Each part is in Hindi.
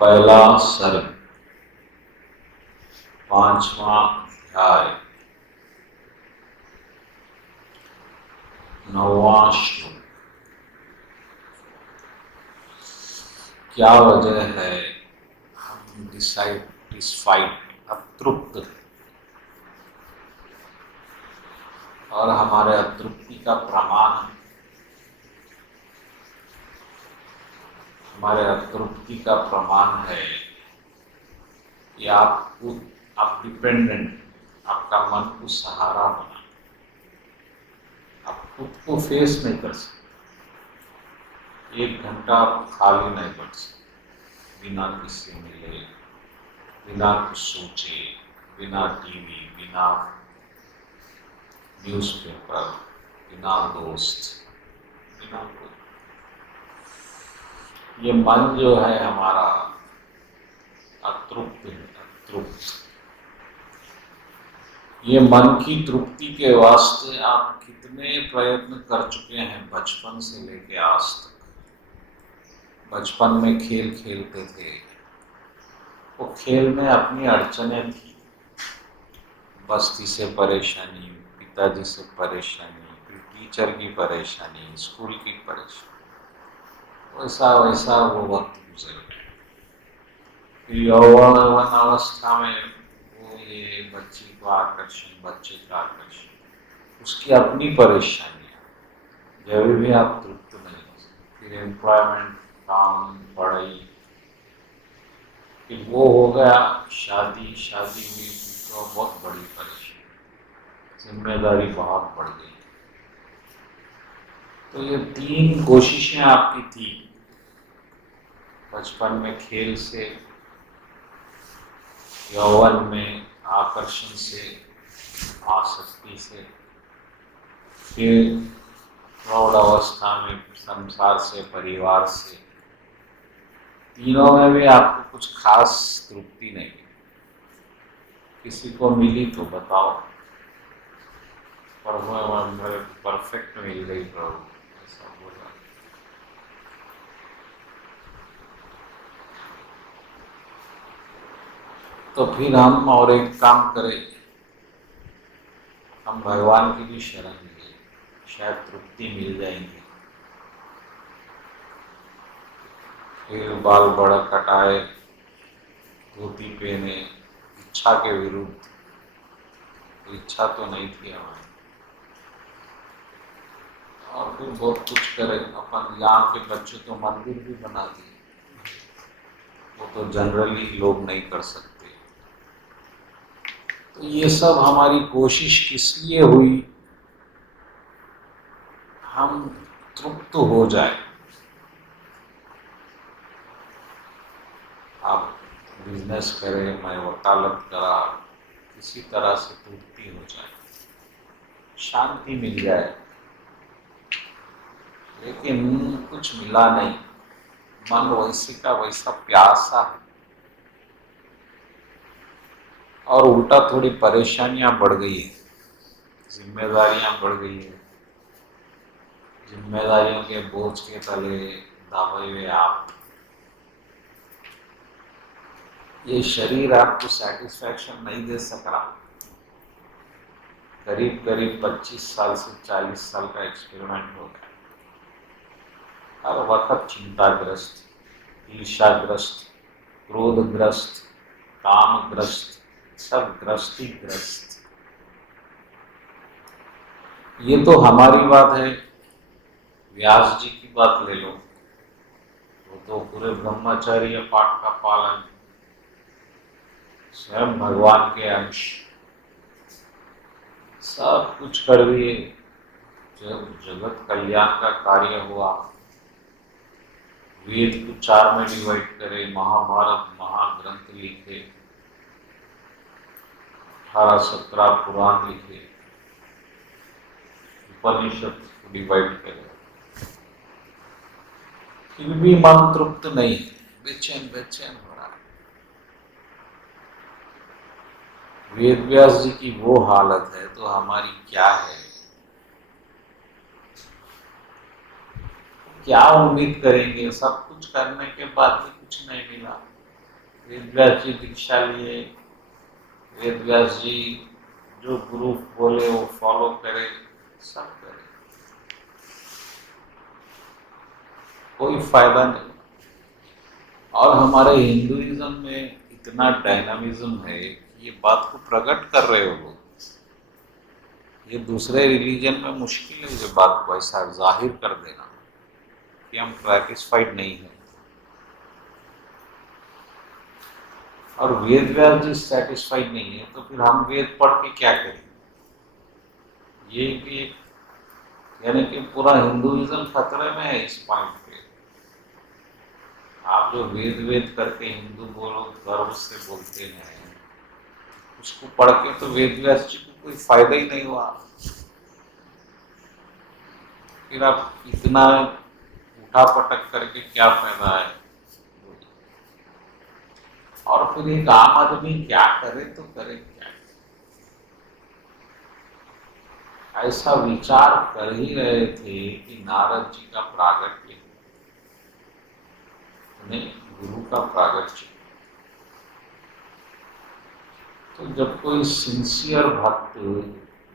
पहला सर्ग, पांचवा अध्याय, नौवां श्लोक। क्या वजह है हम डिससाटिस्फाइड, अतृप्त, और हमारे अतृप्ति का प्रमाण, हमारे अतृप्ति का प्रमाण है कि आप डिपेंडेंट, आपका मन को सहारा बना, आप खुद को फेस नहीं कर सकते। 1 घंटा आप खाली नहीं बैठ सकते बिना किसी मिले, बिना कुछ सोचे, बिना टीवी, बिना न्यूज़पेपर, बिना दोस्त, बिना कोई। ये मन जो है हमारा अतृप्त है, अतृप्त। ये मन की तृप्ति के वास्ते आप कितने प्रयत्न कर चुके हैं बचपन से लेके आज तक। बचपन में खेल खेलते थे, वो खेल में अपनी अड़चनें थी, बस्ती से परेशानी, पिताजी से परेशानी, फिर टीचर की परेशानी, स्कूल की परेशानी, वैसा वैसा वो वक्त गुजर गया। फिर यौवन अवस्था में वो ये बच्चे का आकर्षण, उसकी अपनी परेशानियाँ, जब भी आप तृप्त नहीं हो सकते। फिर एम्प्लॉयमेंट, काम, पढ़ाई, फिर वो हो गया शादी हुई, तो बहुत बड़ी परेशानी, जिम्मेदारी बहुत बढ़ गई। तो ये 3 कोशिशें आपकी थी बचपन में, खेल से, यौवन में आकर्षण से, आसक्ति से, फिर प्रौढ़ अवस्था में संसार से, परिवार से। तीनों में भी आपको कुछ खास तृप्ति नहीं। किसी को मिली तो बताओ, प्रभु परफेक्ट मिल गई प्रभु, ऐसा बोला। तो फिर हम और एक काम करें, हम भगवान की भी शरण लिए, शायद तृप्ति मिल जाएंगी। फिर बाल बड़ा कटाए, धोती पहने, इच्छा के विरुद्ध। इच्छा तो नहीं थी हमारी, और फिर बहुत कुछ करें। अपन यहाँ के बच्चे तो मंदिर भी बना दिए, वो तो जनरली लोग नहीं कर सकते। तो ये सब हमारी कोशिश किस लिए हुई, हम तृप्त हो जाए। आप बिजनेस करें, मैं वकालत करा, किसी तरह से तृप्ति हो जाए, शांति मिल जाए, लेकिन कुछ मिला नहीं। मन वैसे का वैसा प्यासा है, और उल्टा थोड़ी परेशानियां बढ़ गई है, जिम्मेदारियां बढ़ गई है। जिम्मेदारियों के बोझ के तले दबे हुए आप। ये शरीर आपको सेटिस्फैक्शन नहीं दे सक रहा। करीब करीब 25 साल से 40 साल का एक्सपेरिमेंट हो गया। हर वक्त चिंताग्रस्त, ईर्ष्याग्रस्त, क्रोधग्रस्त, कामग्रस्त, सब ग्रस्त ही ग्रस्त। ये तो हमारी बात है, व्यास जी की बात ले लो, वो तो पूरे ब्रह्मचर्य पाठ का पालन, स्वयं भगवान के अंश, सब कुछ कर दिए। जब जगत कल्याण का कार्य हुआ, वेद को 4 में डिवाइड करे, महाभारत महाग्रंथ लिखे, 18-17 पुराण लिखे, उपनिषद को डिवाइड करे, फिर भी मन तृप्त नहीं है, बेचैन बेचैन हो रहा है। वेद व्यास जी की वो हालत है, तो हमारी क्या है? क्या उम्मीद करेंगे? सब कुछ करने के बाद भी कुछ नहीं मिला। वेद व्यास जी दीक्षा लिए, वेद व्यास जी जो गुरु बोले वो फॉलो करे, सब करे, कोई फायदा नहीं। और हमारे हिंदुइज्म में इतना डायनामिज्म है कि ये बात को प्रकट कर रहे हो लोग। ये दूसरे रिलीजन में मुश्किल है ये बात को ऐसा जाहिर कर देना कि हम सैटिस्फाइड नहीं हैं। और वेद व्यास जी सैटिस्फाइड नहीं है तो फिर हम वेद पढ़ के क्या करें? ये भी एक, यानी कि पूरा हिंदुइज्म खतरे में है इस पॉइंट पे। आप जो वेद वेद करके हिंदू बोलो गर्व से बोलते हैं, उसको पढ़ के तो वेद व्यास जी को कोई फायदा ही नहीं हुआ। फिर आप इतना उठा पटक करके क्या फायदा है? और फिर एक आम आदमी क्या करे तो करे क्या? ऐसा विचार कर ही रहे थे कि नारद जी का प्रागट्य, उन्हें गुरु का प्रागट्य। तो जब कोई सिंसियर भक्त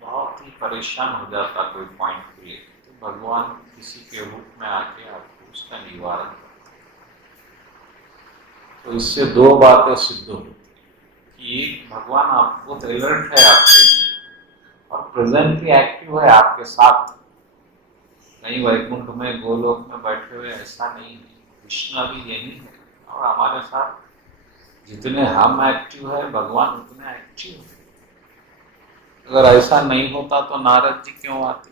बहुत ही परेशान हो जाता कोई पॉइंट को लेकर, तो भगवान किसी के रूप में आके आपको उसका निवारण करते। तो इससे दो बातें सिद्ध होती कि एक, भगवान आप बहुत अलर्ट है आपके लिए और प्रेजेंटली एक्टिव है आपके साथ। कहीं वैकुंठ में गोलोक में बैठे हुए ऐसा नहीं है, कृष्ण भी यही है और हमारे साथ जितने हम एक्टिव है भगवान उतने एक्टिव है। अगर ऐसा नहीं होता तो नारद जी क्यों आते?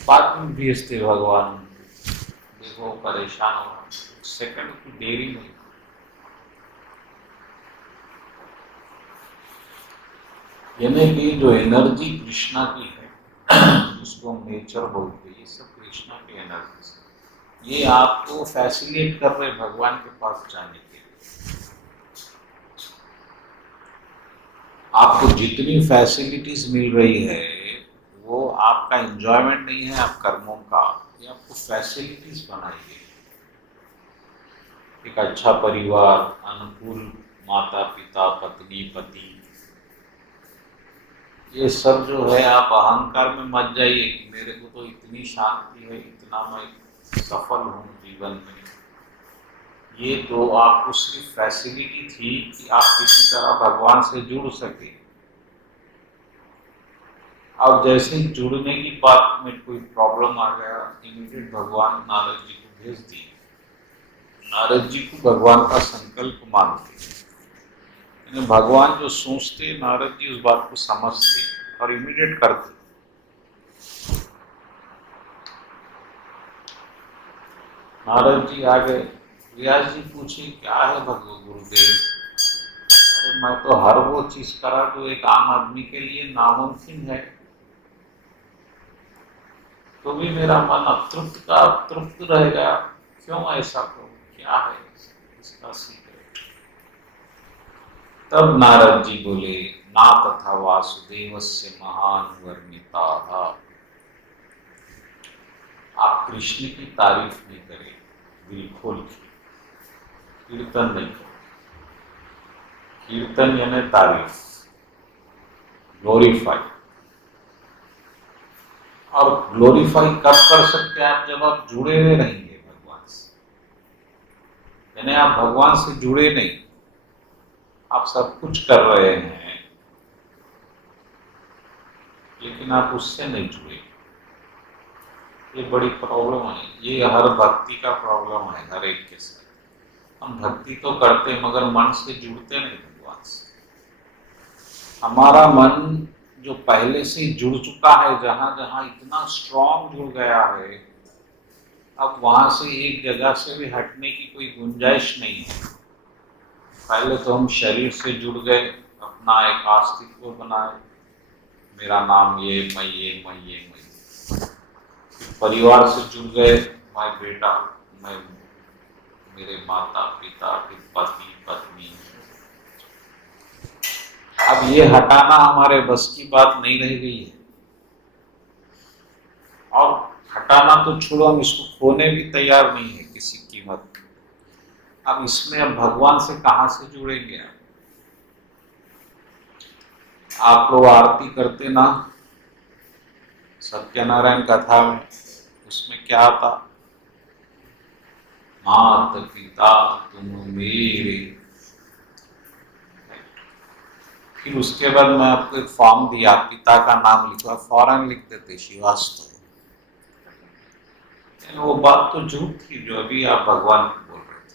बाद में भेजते भगवान, देखो परेशान हो, सेकंड की देरी नहीं। यानी कि जो एनर्जी कृष्णा की है उसको हम नेचर बोलते हैं, ये सब कृष्णा की एनर्जी है। ये आपको फैसिलिटेट कर रहे भगवान के पास जाने के लिए। आपको जितनी फैसिलिटीज मिल रही है वो आपका एंजॉयमेंट नहीं है आप कर्मों का, ये आपको फैसिलिटीज बनाई गई। एक अच्छा परिवार, अनुकूल माता पिता पत्नी पति, ये सब जो है आप अहंकार में मत जाइए कि मेरे को तो इतनी शांति है, इतना मैं सफल हूँ जीवन में। ये तो आपको सिर्फ फैसिलिटी थी कि आप किसी तरह भगवान से जुड़ सके। अब जैसे ही जुड़ने की बात में कोई प्रॉब्लम आ गया, इमीडिएट भगवान नारद जी को भेज दिए। नारद जी को भगवान का संकल्प मानते, भगवान जो सोचते नारद जी उस बात को समझते और इमीडिएट करते। नारद जी आ गए, व्यास जी पूछे क्या है भगवान गुरुदेव? अरे मैं तो हर वो चीज करा जो एक आम आदमी के लिए नामुमकिन है, तो भी मेरा मन अतृप्त रहेगा, क्यों ऐसा करूं? क्या है इसका सीक्रेट? तब नारद जी बोले, ना तथा वासुदेवस्य महान वर्णिता। आप कृष्ण की तारीफ नहीं करें दिल खोल के, कीर्तन नहीं करें। कीर्तन यानी तारीफ, ग्लोरीफाई। और ग्लोरीफाई कब कर सकते हैं आप? जब आप जुड़े हुए रहेंगे भगवान से। यानी आप भगवान से जुड़े नहीं, आप सब कुछ कर रहे हैं लेकिन आप उससे नहीं जुड़े। ये बड़ी प्रॉब्लम है, ये हर भक्ति का प्रॉब्लम है हर एक के साथ। हम भक्ति तो करते हैं मगर मन से जुड़ते नहीं भगवान से। हमारा मन जो पहले से जुड़ चुका है, जहां जहां इतना स्ट्रांग जुड़ गया है, अब वहां से एक जगह से भी हटने की कोई गुंजाइश नहीं है। पहले तो हम शरीर से जुड़ गए, अपना एक अस्तित्व बनाए, मेरा नाम ये, मैं ये, मैं ये, मैं। परिवार से जुड़ गए, मैं बेटा, मैं, मेरे माता पिता, फिर पति पत्नी। अब ये हटाना हमारे बस की बात नहीं रह गई है। और हटाना तो छोड़ो, हम इसको खोने भी तैयार नहीं है किसी कीमत पे। अब इसमें अब भगवान से कहाँ से जुड़ेंगे आप लोग आरती करते ना सत्यनारायण कथा में, उसमें क्या था, मात पिता तुम मेरे। फिर उसके बाद मैं आपको एक फॉर्म दिया, पिता का नाम लिखा, फौरन लिख देते श्रीवास्तव। वो बात तो झूठ थी जो अभी आप भगवान की बोल रहे थे।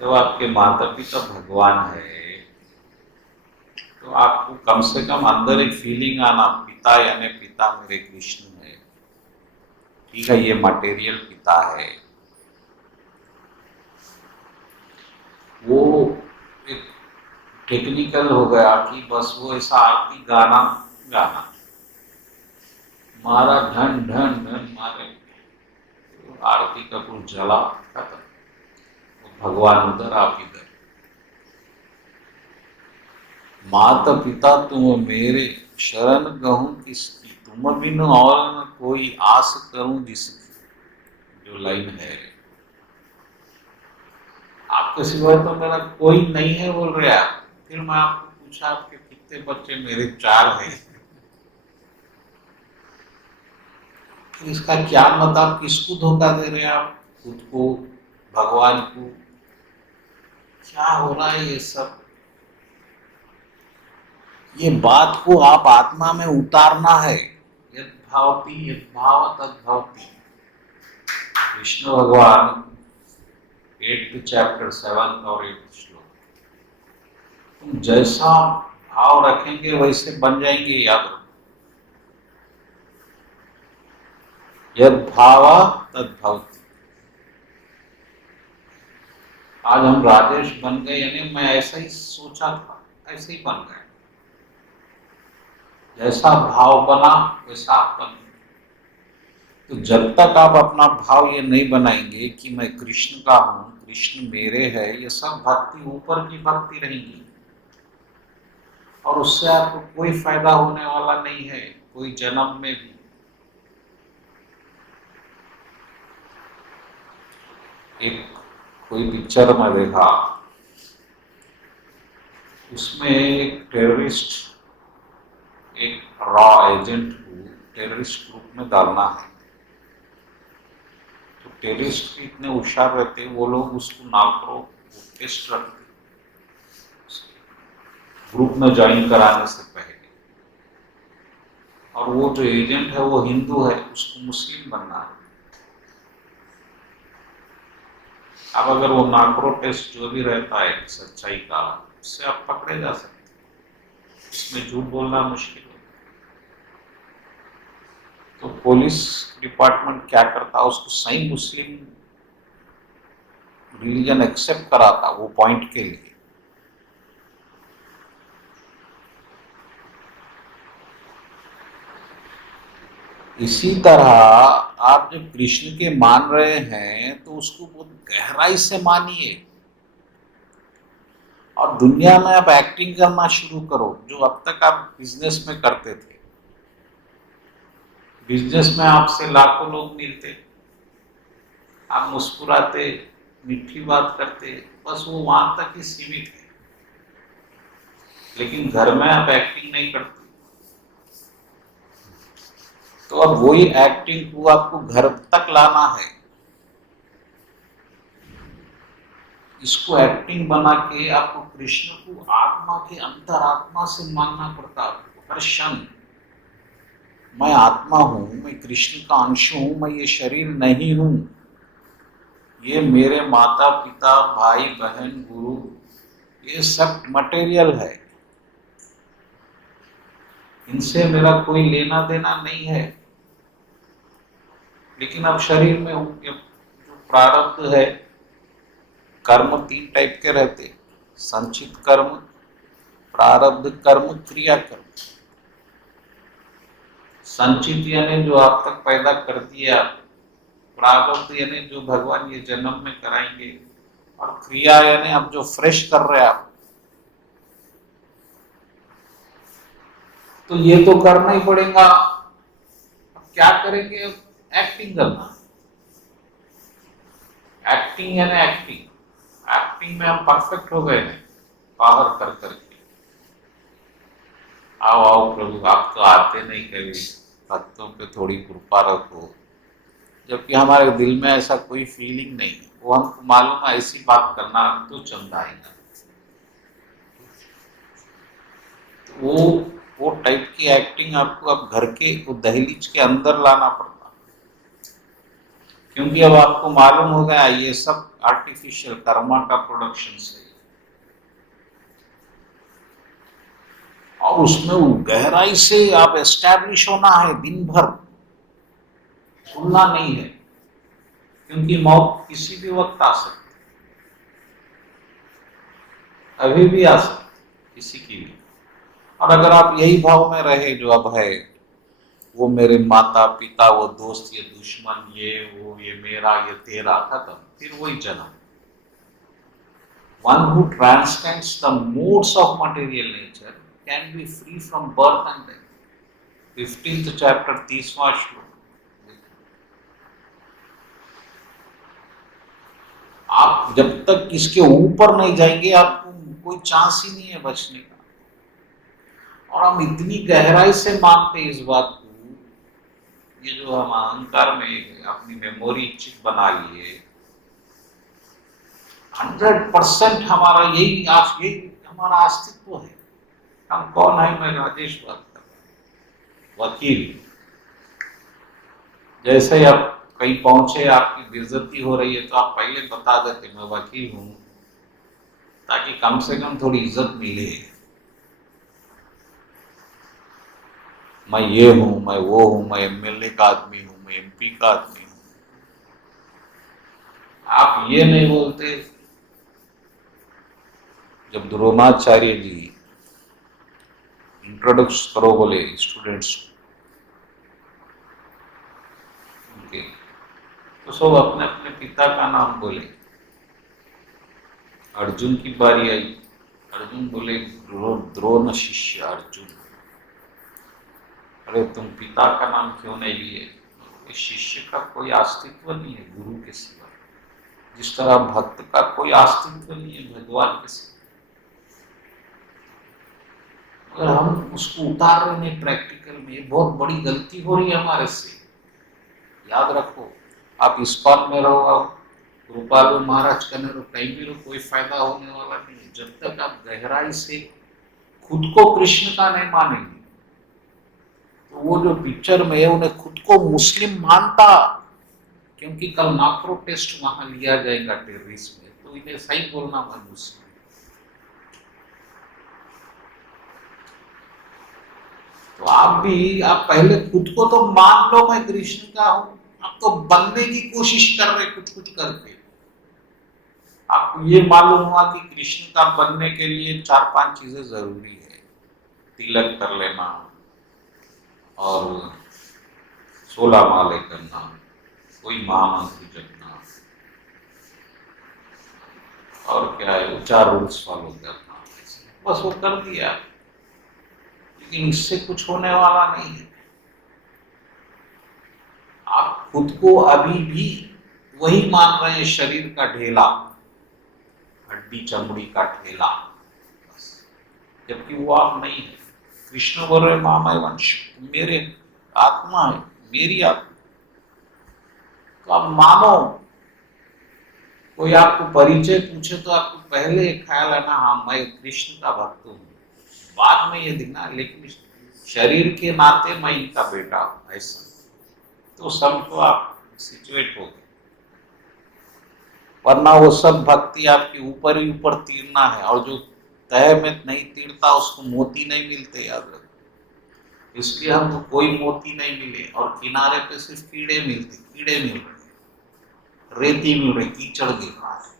तो आपके माता पिता भगवान है, तो आपको कम से कम अंदर एक फीलिंग आना, पिता यानी पिता मेरे कृष्ण है। ठीक है, ये मटेरियल पिता है, वो एक टेक्निकल हो गया कि बस वो ऐसा आरती गाना गाना, मारा ढन ढन ढन मारे, आरती का कुछ जला खत्म, भगवान उधर आप इधर। माता पिता तुम मेरे, शरण गहूं किसकी, तुम बिन और न कोई, आस करूं जिसकी, जो लाइन है, आपके सिवाय तो मेरा कोई नहीं है बोल रहे आप। फिर मैं आपको पूछा आपके कितने बच्चे, मेरे 4 हैं। फिर इसका क्या मतलब, किसको धोखा दे रहे हैं आप, खुद को, भगवान को, क्या हो रहा है ये सब। ये बात को आप आत्मा में उतारना है। यद भावती यद भाव तद भवति, विष्णु भगवान 8th चैप्टर 7th और 8th श्लोक। तुम जैसा भाव रखेंगे वैसे बन जाएंगे, याद रखो। यद भाव तद भवति। आज हम राजेश बन गए, यानी मैं ऐसा ही सोचा था, ऐसे ही बन गए। जैसा भाव बना वैसा आप बन गए। तो जब तक आप अपना भाव ये नहीं बनाएंगे कि मैं कृष्ण का हूं, कृष्ण मेरे है, ये सब भक्ति ऊपर की भक्ति रहेंगी, और उससे आपको कोई फायदा होने वाला नहीं है, कोई जन्म में भी। एक कोई पिक्चर में देखा, उसमें एक टेररिस्ट, एक रॉ एजेंट को टेररिस्ट ग्रुप में डालना है, तो टेररिस्ट भी इतने होशियार रहते, वो लोग उसको नाल्ट्रो टेस्ट रखते ग्रुप में ज्वाइन कराने से पहले, और वो जो एजेंट है वो हिंदू है, उसको मुस्लिम बनना है। अब अगर वो नाल्ट्रो टेस्ट जो भी रहता है सच्चाई का, उससे आप पकड़े जा सकते, इसमें झूठ बोलना मुश्किल है। तो पुलिस डिपार्टमेंट क्या करता, उसको सही मुस्लिम रिलीजन एक्सेप्ट कराता वो पॉइंट के लिए। इसी तरह आप जब कृष्ण के मान रहे हैं तो उसको बहुत गहराई से मानिए, और दुनिया में आप एक्टिंग करना शुरू करो जो अब तक आप बिजनेस में करते थे। बिजनेस में आपसे लाखों लोग मिलते, आप मुस्कुराते, मीठी बात करते, बस वो वहां तक ही सीमित है। लेकिन घर में आप एक्टिंग नहीं करते, तो अब वही एक्टिंग को आपको घर तक लाना है। इसको एक्टिंग बना के आपको कृष्ण को आत्मा के अंतरात्मा से मानना पड़ता है। हर क्षण मैं आत्मा हूं, मैं कृष्ण का अंश हूं, मैं ये शरीर नहीं हूं, ये मेरे माता पिता भाई बहन गुरु ये सब मटेरियल है, इनसे मेरा कोई लेना देना नहीं है। लेकिन अब शरीर में हूं, जो प्रारब्ध है, कर्म 3 टाइप के रहते, संचित कर्म, प्रारब्ध कर्म, क्रिया कर्म। संचित यानी जो आप तक पैदा कर दिया, प्रारब्ध यानी जो भगवान ये जन्म में कराएंगे, और क्रिया यानी अब जो फ्रेश कर रहे हैं आप, तो ये तो करना ही पड़ेगा। क्या करेंगे? अब एक्टिंग करना, एक्टिंग है ना एक्टिंग, एक्टिंग में हम परफेक्ट हो गए हैं बाहर कर करके। आओ आओ प्रभु, आप तो आते नहीं कभी, भक्तों पे थोड़ी कृपा रखो। जबकि हमारे दिल में ऐसा कोई फीलिंग नहीं है, वो हमको मालूम है ऐसी बात करना तो चंद आएगा। तो वो टाइप की एक्टिंग आपको अब घर के वो दहलीज के अंदर लाना पड़ता, क्योंकि अब आपको मालूम हो गया ये सब आर्टिफिशियल कर्मा का प्रोडक्शन से, और उसमें वो गहराई से आप एस्टैब्लिश होना है, दिन भर भूलना नहीं है, क्योंकि मौत किसी भी वक्त आ सकती, अभी भी आ सकती किसी की भी। और अगर आप यही भाव में रहे जो अब है, वो मेरे माता पिता, वो दोस्त, ये दुश्मन, ये वो, ये मेरा, ये तेरा, खत्म, फिर वही जन्म। One who transcends the modes of material nature can be free from birth and death. 15th chapter 30वां श्लोक। आप जब तक इसके ऊपर नहीं जाएंगे आपको कोई चांस ही नहीं है बचने का। और हम इतनी गहराई से मानते हैं इस बात को, ये जो हम अहंकार में अपनी मेमोरी चिप बना लिए, 100% हमारा यही हमारा अस्तित्व है। हम कौन है? मैं राजेश बात कर रहा हूँ, वकील। जैसे ही आप कहीं पहुंचे, आपकी बेइज्जती हो रही है, तो आप पहले बता देते मैं वकील हूं, ताकि कम से कम थोड़ी इज्जत मिले। मैं ये हूं, मैं वो हूं, मैं एमएलए का आदमी हूं, मैं एमपी का आदमी हूं। आप ये नहीं बोलते। जब द्रोणाचार्य जी इंट्रोड्यूस करो बोले स्टूडेंट्स उनके, तो सब अपने अपने पिता का नाम बोले। अर्जुन की बारी आई, अर्जुन बोले द्रोण शिष्य अर्जुन। अरे तुम पिता का नाम क्यों नहीं लिए? इस शिष्य का कोई अस्तित्व नहीं है गुरु के सिवा, जिस तरह भक्त का कोई अस्तित्व नहीं है भगवान के सिवा। अगर हम उसको उतार रहे हैं प्रैक्टिकल में, बहुत बड़ी गलती हो रही है हमारे से। याद रखो, आप इस्कॉन में रहो, आप रूपालू महाराज का रहो, कहीं भी रहो, कोई फायदा होने वाला नहीं है जब तक आप गहराई से खुद को कृष्ण का नहीं मानेंगे। तो वो जो पिक्चर में है, उन्हें खुद को मुस्लिम मानता, क्योंकि कल नाक्रो टेस्ट वहां लिया जाएगा टेररिस्ट में, तो इन्हें सही बोलना मैं मुस्लिम। तो आप पहले खुद को तो मान लो मैं कृष्ण का हूं। आप तो बनने की कोशिश कर रहे कुछ करके। आपको ये मालूम हुआ कि कृष्ण का बनने के लिए 4-5 चीजें जरूरी है। तिलक कर लेना और 16 माले करना, कोई महामंत्र जपना, और क्या है 4 रूल्स फॉलो करना, बस वो कर दिया। लेकिन इससे कुछ होने वाला नहीं है। आप खुद को अभी भी वही मान रहे हैं, शरीर का ढेला, हड्डी चमड़ी का ठेला, जबकि वो आप नहीं है। कृष्ण बोल रहे मामय वंश, मेरे आत्मा है, मेरी आत्मा। तो आप मानो। कोई आपको परिचय पूछे तो आपको पहले ख्याल है ना, हाँ मैं कृष्ण का भक्त हूँ, बाद में ये दिखना। लेकिन शरीर के नाते मैं इनका बेटा हूं, ऐसा तो समझो आप सिचुएट हो गए। वरना वो सब भक्ति आपके ऊपर ही ऊपर तीरना है, और जो तह में नहीं तीरता उसको मोती नहीं मिलते, याद रखो। इसलिए हमको कोई मोती नहीं मिले, और किनारे पे सिर्फ कीड़े मिलते, कीड़े मिल रहे, रेती मिल रही, कीचड़ गिर रहा है।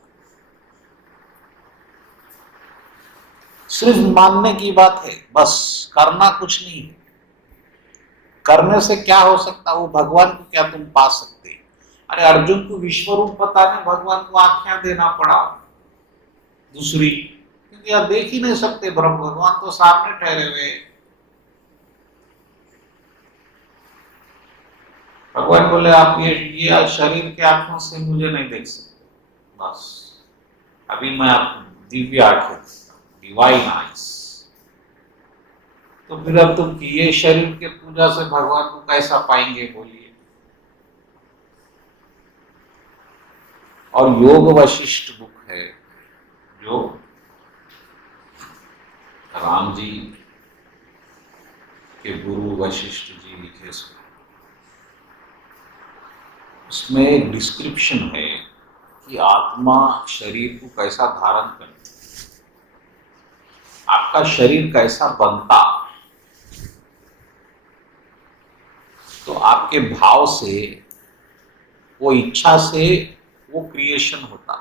सिर्फ मानने की बात है, बस करना कुछ नहीं है। करने से क्या हो सकता, वो भगवान को क्या तुम पा सकते? अरे अर्जुन को विश्व रूप बताने भगवान को आज्ञा देना पड़ा दूसरी, क्योंकि आप देख ही नहीं सकते ब्रह्म, भगवान तो सामने ठहरे हुए। भगवान बोले आप ये शरीर के आंखों से मुझे नहीं देख सकते, बस अभी मैं आप दिव्य आंखें, डिवाइन आइज। तो फिर अब तुम ये शरीर के पूजा से भगवान को कैसा पाएंगे बोलिए। और योग वशिष्ठ बुक है जो राम जी के गुरु वशिष्ठ जी लिखे, उसमें एक डिस्क्रिप्शन है कि आत्मा शरीर को कैसा धारण करती, आपका शरीर कैसा बनता। तो आपके भाव से, वो इच्छा से वो क्रिएशन होता।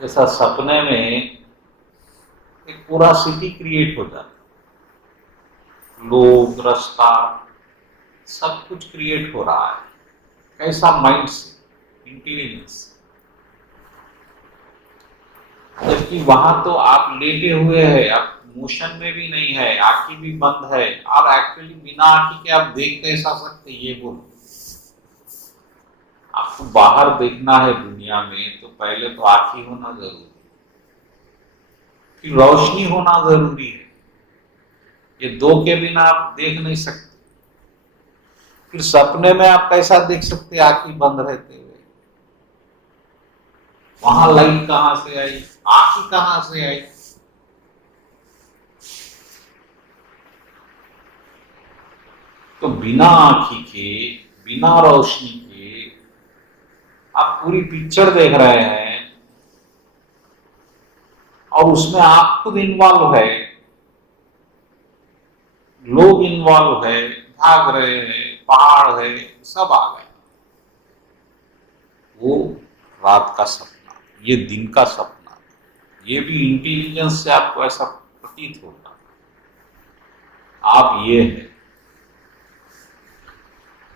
जैसा सपने में एक पूरा सिटी क्रिएट हो जाता, लोग, रास्ता, सब कुछ क्रिएट हो रहा है। कैसा? माइंड से, इंटेलिजेंस। जबकि वहां तो आप लेटे हुए हैं, आप मोशन में भी नहीं है, आंखें भी बंद है, और एक्चुअली बिना आंखी के आप देख कैसा सकते, ये बोलो। आपको बाहर देखना है दुनिया में, तो पहले तो आंखी होना जरूरी, फिर रोशनी होना जरूरी है। ये दो के बिना आप देख नहीं सकते। फिर सपने में आप कैसा देख सकते आंखें बंद रहते हुए? वहां लाइट कहां से आई, आंखें कहां से आई? तो बिना आंखी के, बिना रोशनी के आप पूरी पिक्चर देख रहे हैं, और उसमें आप खुद इन्वॉल्व है, लोग इन्वॉल्व है, भाग रहे हैं, पहाड़ है, सब आ गए। वो रात का सपना, ये दिन का सपना, ये भी इंटेलिजेंस से आपको ऐसा प्रतीत होगा आप ये है।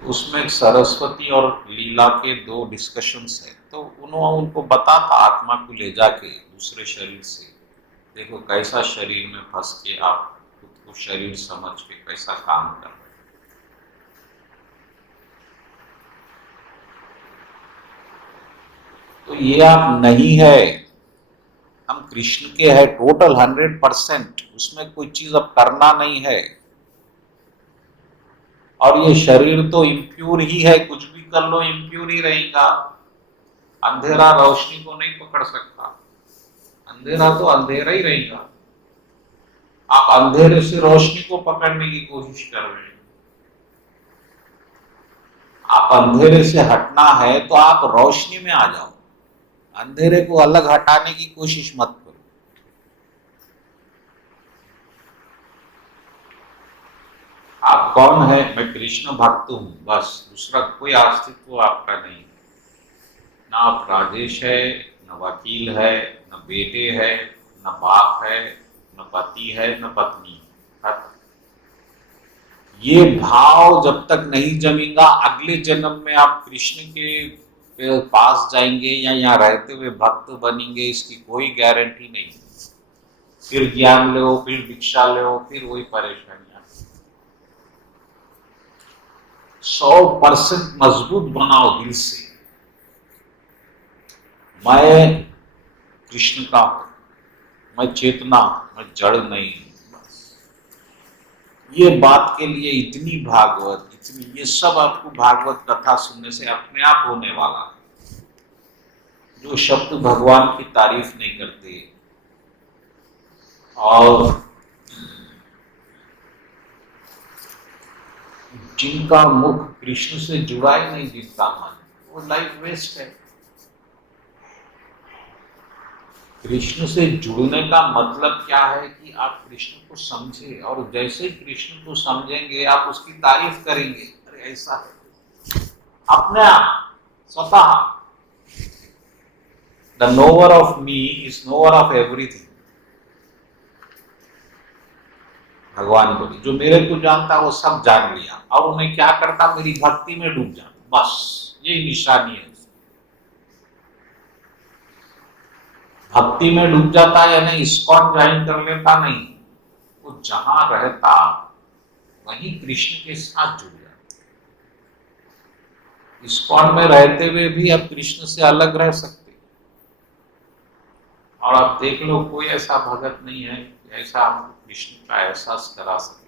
उसमें सरस्वती और लीला के दो डिस्कशंस है, तो उन्होंने उनको बताता आत्मा को ले जाके दूसरे शरीर से, देखो कैसा शरीर में फंस के आप खुद को शरीर समझ के कैसा काम कर रहे। तो ये आप नहीं है, हम कृष्ण के है टोटल 100%, उसमें कोई चीज अब करना नहीं है। और ये शरीर तो इम्प्योर ही है, कुछ भी कर लो इम्प्योर ही रहेगा। अंधेरा रोशनी को नहीं पकड़ सकता, अंधेरा तो अंधेरा ही रहेगा। आप अंधेरे से रोशनी को पकड़ने की कोशिश कर रहे हैं। आप अंधेरे से हटना है तो आप रोशनी में आ जाओ, अंधेरे को अलग हटाने की कोशिश मत करो। आप कौन है? मैं कृष्ण भक्त हूं, बस, दूसरा कोई अस्तित्व आपका नहीं। ना आप राजेश है, न वकील है, न बेटे है, न बाप है, न पति है, न पत्नी है। ये भाव जब तक नहीं जमेगा, अगले जन्म में आप कृष्ण के पास जाएंगे या यहाँ रहते हुए भक्त बनेंगे, इसकी कोई गारंटी नहीं। फिर ज्ञान लो, फिर दीक्षा लो, फिर वही परेशानियां। 100% मजबूत बनाओ दिल से, मैं कृष्ण का हूं, मैं चेतना, मैं जड़ नहीं। ये बात के लिए इतनी भागवत, इतनी, ये सब आपको भागवत कथा सुनने से अपने आप होने वाला है। जो शब्द भगवान की तारीफ नहीं करते और जिनका मुख कृष्ण से जुड़ा ही नहीं, जिनका मन, वो लाइफ वेस्ट है। कृष्ण से जुड़ने का मतलब क्या है कि आप कृष्ण को समझे, और जैसे ही कृष्ण को समझेंगे आप उसकी तारीफ करेंगे। अरे ऐसा है, अपने आप, स्वतः। The nowhere of me is nowhere of everything. भगवान बोले जो मेरे को जानता वो सब जान लिया, और उन्हें क्या करता, मेरी भक्ति में डूब जाता, बस यही निशानी है। भक्ति में डूब जाता है, यानी इस्कॉन ज्वाइन कर लेता नहीं, वो जहां रहता वहीं कृष्ण के साथ जुड़ जाता। इस्कॉन में रहते हुए भी आप कृष्ण से अलग रह सकते। और आप देख लो, कोई ऐसा भगत नहीं है ऐसा आपको कृष्ण का एहसास करा सके।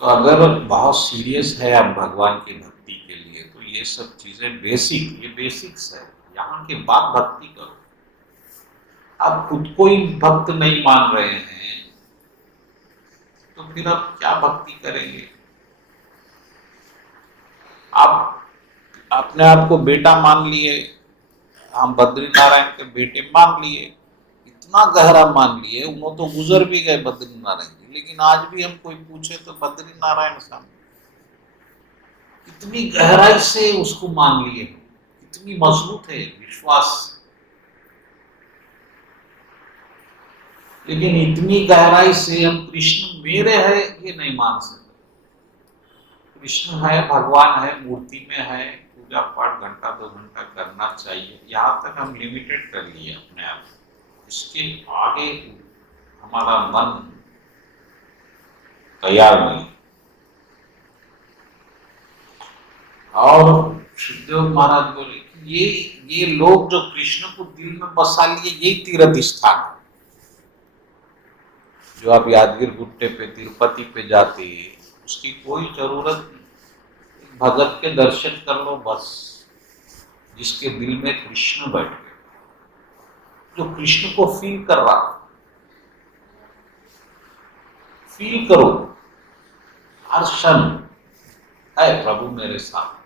तो अगर बहुत सीरियस है आप भगवान की भक्ति के लिए, तो ये सब चीजें ये बेसिक्स है। यहाँ के बाद भक्ति करो। आप खुद को ही भक्त नहीं मान रहे हैं, तो फिर आप क्या भक्ति करेंगे? आप अपने आप को बेटा मान लिए, हम बद्री नारायण के बेटे मान लिए, इतना गहरा मान लिए, उन्होंने तो गुजर भी गए बद्री नारायण जी, लेकिन आज भी हम कोई पूछे तो बद्री नारायण साहब इतनी गहराई से उसको मान लिए, इतनी मजबूत है विश्वास। लेकिन इतनी गहराई से हम कृष्ण मेरे है ये नहीं मान सकते। कृष्ण है, भगवान है, मूर्ति में है, पूजा पाठ घंटा 2 घंटा करना चाहिए, यहाँ तक हम लिमिटेड कर लिए अपने आप। इसके आगे हमारा मन तैयार नहीं। और सुखदेव महाराज बोले कि ये लोग जो कृष्ण को दिल में बसा लिए, यही तीर्थ स्थान है। जो आप यादगिर गुट्टे पे, तिरुपति पे जाते, उसकी कोई जरूरत नहीं। भगत के दर्शन कर लो बस, जिसके दिल में कृष्ण बैठ गए, जो कृष्ण को फील कर रहा, फील करो हर क्षण है प्रभु मेरे साथ।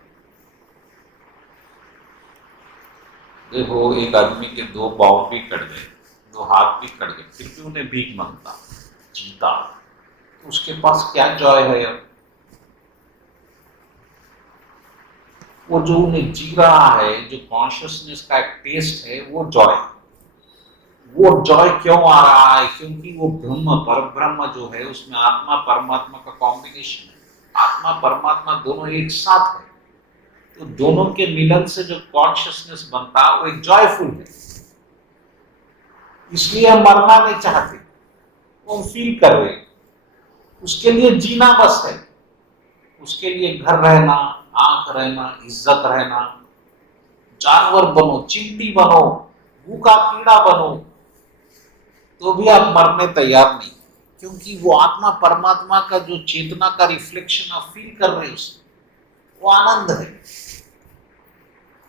देखो, एक आदमी के 2 पांव भी कट गए, 2 हाथ भी कट गए, फिर भी उन्हें भीख मांगता, जीता, तो उसके पास क्या जॉय है? अब वो जो उन्हें जी रहा है, जो कॉन्शियसनेस का एक टेस्ट है, वो जॉय। वो जॉय क्यों आ रहा है? क्योंकि वो ब्रह्म, पर ब्रह्म जो है, उसमें आत्मा परमात्मा का कॉम्बिनेशन है। आत्मा परमात्मा दोनों एक साथ है, तो दोनों के मिलन से जो कॉन्शियसनेस बनता है वो एक जॉयफुल है। इसलिए हम मरना नहीं चाहते, वो हम फील कर रहे हैं। उसके लिए जीना बस है, उसके लिए घर रहना, आंख रहना, इज्जत रहना, जानवर बनो, चींटी बनो, भूखा कीड़ा बनो, तो भी आप मरने तैयार नहीं, क्योंकि वो आत्मा परमात्मा का जो चेतना का रिफ्लेक्शन आप फील कर रहे हैं, वो आनंद है।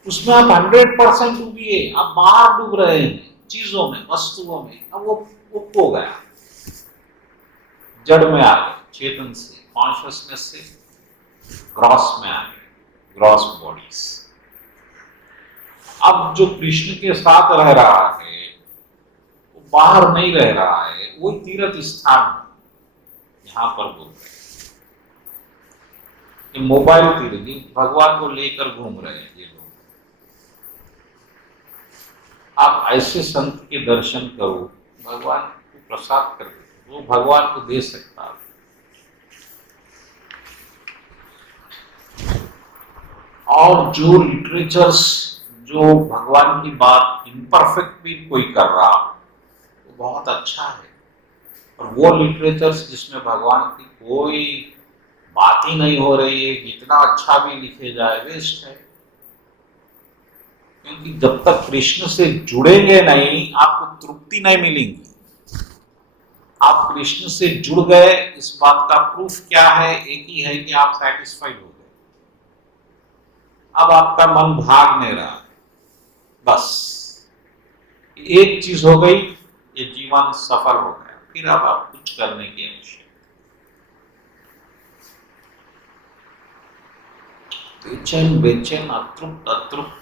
उसमें आप 100% डूबिए, आप बाहर डूब रहे हैं चीजों में, वस्तुओं में, अब वो खो गया, जड़ में आ गए, चेतन से, कॉन्शियसनेस से ग्रॉस में आ गए, ग्रॉस बॉडीज। अब जो कृष्ण के साथ रह रहा है, वो बाहर नहीं रह रहा है, वो तीर्थ स्थान यहां पर बोल रहे हैं। मोबाइल तीर्थ, भगवान को लेकर घूम रहे हैं ये लोग। आप ऐसे संत के दर्शन करो, भगवान को प्रसाद कर दो, वो भगवान को दे सकता है। और जो लिटरेचर्स, जो भगवान की बात इम्परफेक्ट भी कोई कर रहा, वो बहुत अच्छा है। और वो लिटरेचर्स जिसमें भगवान की कोई बात ही नहीं हो रही है, जितना अच्छा भी लिखे जाए, वेस्ट है। क्योंकि जब तक कृष्ण से जुड़ेंगे नहीं, आपको तृप्ति नहीं मिलेगी। आप कृष्ण से जुड़ गए, इस बात का प्रूफ क्या है? एक ही है कि आप सेटिस्फाइड हो गए। अब आपका मन भाग नहीं रहा, बस एक चीज हो गई, ये जीवन सफल हो गया, फिर अब आप कुछ करने की आवश्यकता। बेचैन बेचैन, अतृप्त अतृप्त,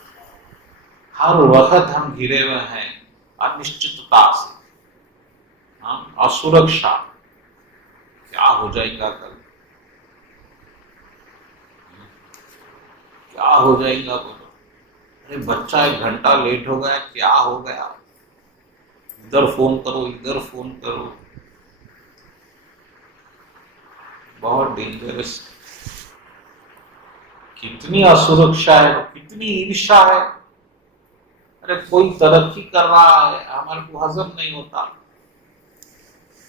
हर वक्त हम घिरे हुए हैं अनिश्चितता से, असुरक्षा, क्या हो जाएगा कल, क्या हो जाएगा बोलो। अरे बच्चा 1 घंटा लेट हो गया, क्या हो गया, इधर फोन करो, इधर फोन करो, बहुत डेंजरस। कितनी असुरक्षा है, कितनी ईर्ष्या है। अरे कोई तरक्की कर रहा है, हमारे को हजम नहीं होता,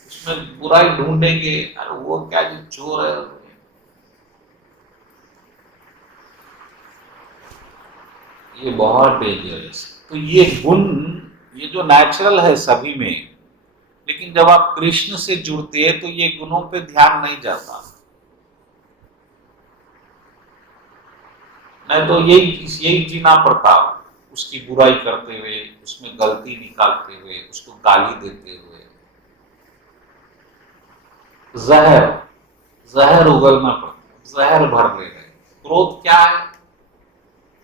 उसमें बुराई ढूंढेंगे, अरे वो क्या जो चोर है, ये बहुत डेंजरस है। तो ये गुण, ये जो नेचुरल है सभी में, लेकिन जब आप कृष्ण से जुड़ते हैं तो ये गुणों पे ध्यान नहीं जाता। नहीं तो यही जीना पड़ता, उसकी बुराई करते हुए, उसमें गलती निकालते हुए, उसको गाली देते हुए। जहर जहर उगलना पड़ता, जहर भर ले रहे। क्रोध क्या है?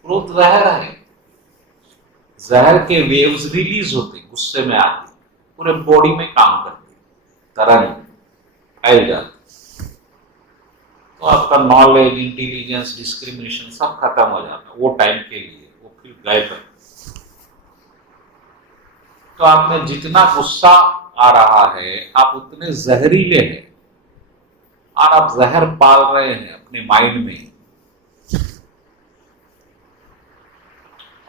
क्रोध जहर है। जहर के वेव्स रिलीज होते, गुस्से में आते, पूरे बॉडी में काम करते, तरंग फैल जाती, तो आपका नॉलेज, इंटेलिजेंस, डिस्क्रिमिनेशन सब खत्म हो जाता वो टाइम के लिए, वो फिर गायब है। तो आप में जितना गुस्सा आ रहा है, आप उतने जहरीले हैं, और आप जहर पाल रहे हैं अपने माइंड में।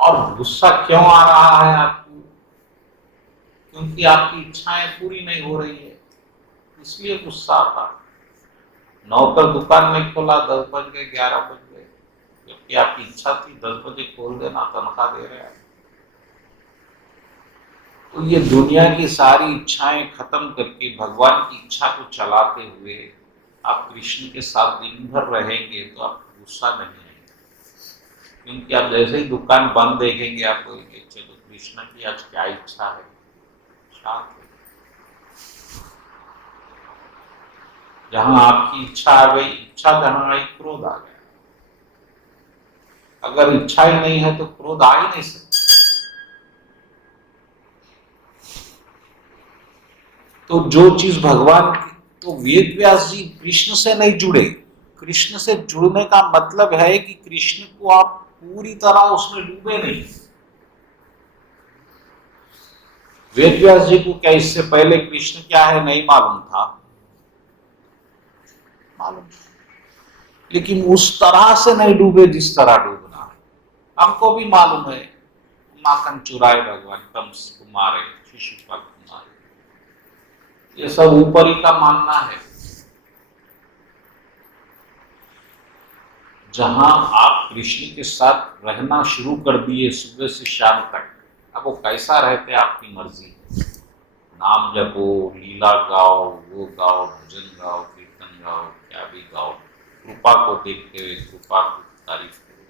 और गुस्सा क्यों आ रहा है आपको? क्योंकि आपकी इच्छाएं पूरी नहीं हो रही है, इसलिए गुस्सा आता। नौकर दुकान में खोला, 10 बज गए, 11 बज गए, जबकि आपकी इच्छा थी 10 बजे खोल देना, तनख्वाह दे रहे हैं। तो ये दुनिया की सारी इच्छाएं खत्म करके भगवान की इच्छा को चलाते हुए आप कृष्ण के साथ दिन भर रहेंगे तो आपको गुस्सा नहीं आएगा। क्योंकि आप जैसे ही दुकान बंद देखेंगे, आप बोलेंगे चलो कृष्ण की आज क्या इच्छा है, शांत है। जहां आपकी इच्छा आ गई, इच्छा जहां आई, क्रोध आ गया। अगर इच्छा ही नहीं है तो क्रोध आ ही नहीं सकता। तो जो चीज भगवान की, तो वेद व्यास जी कृष्ण से नहीं जुड़े। कृष्ण से जुड़ने का मतलब है कि कृष्ण को आप पूरी तरह उसमें डूबे नहीं। वेद व्यास जी को क्या इससे पहले कृष्ण क्या है नहीं मालूम था? मालूम, लेकिन उस तरह से नहीं डूबे जिस तरह डूबना है। हमको भी मालूम है, माखन चुराए भगवान, कंस को मारे, शिशुपाल को मारे, ये सब ऊपर ही का मानना है। जहां आप कृष्ण के साथ रहना शुरू कर दिए सुबह से शाम तक, अब वो कैसा रहते आपकी मर्जी। नाम जपो, लीला गाओ, वो गाओ, भजन गाओ, कीर्तन गाओ, क्या भी गाओ, कृपा को देखते हुए कृपा की तारीफ करो।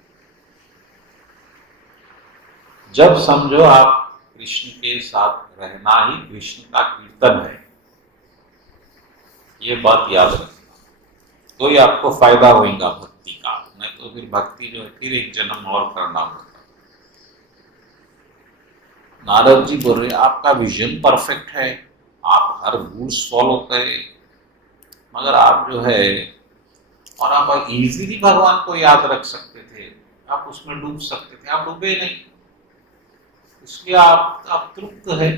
जब समझो आप कृष्ण के साथ रहना ही कृष्ण का कीर्तन है, ये बात याद रखना, तो ही आपको फायदा होगा भक्ति का। नहीं तो फिर भक्ति जो है फिर एक जन्म और करना होगा। नारद जी बोल रहे आपका विजन परफेक्ट है, आप हर रूल्स फॉलो करें, मगर आप जो है, और आप इजीली भगवान को याद रख सकते थे, आप उसमें डूब सकते थे, आप डूबे नहीं, इसलिए आप तृप्त है।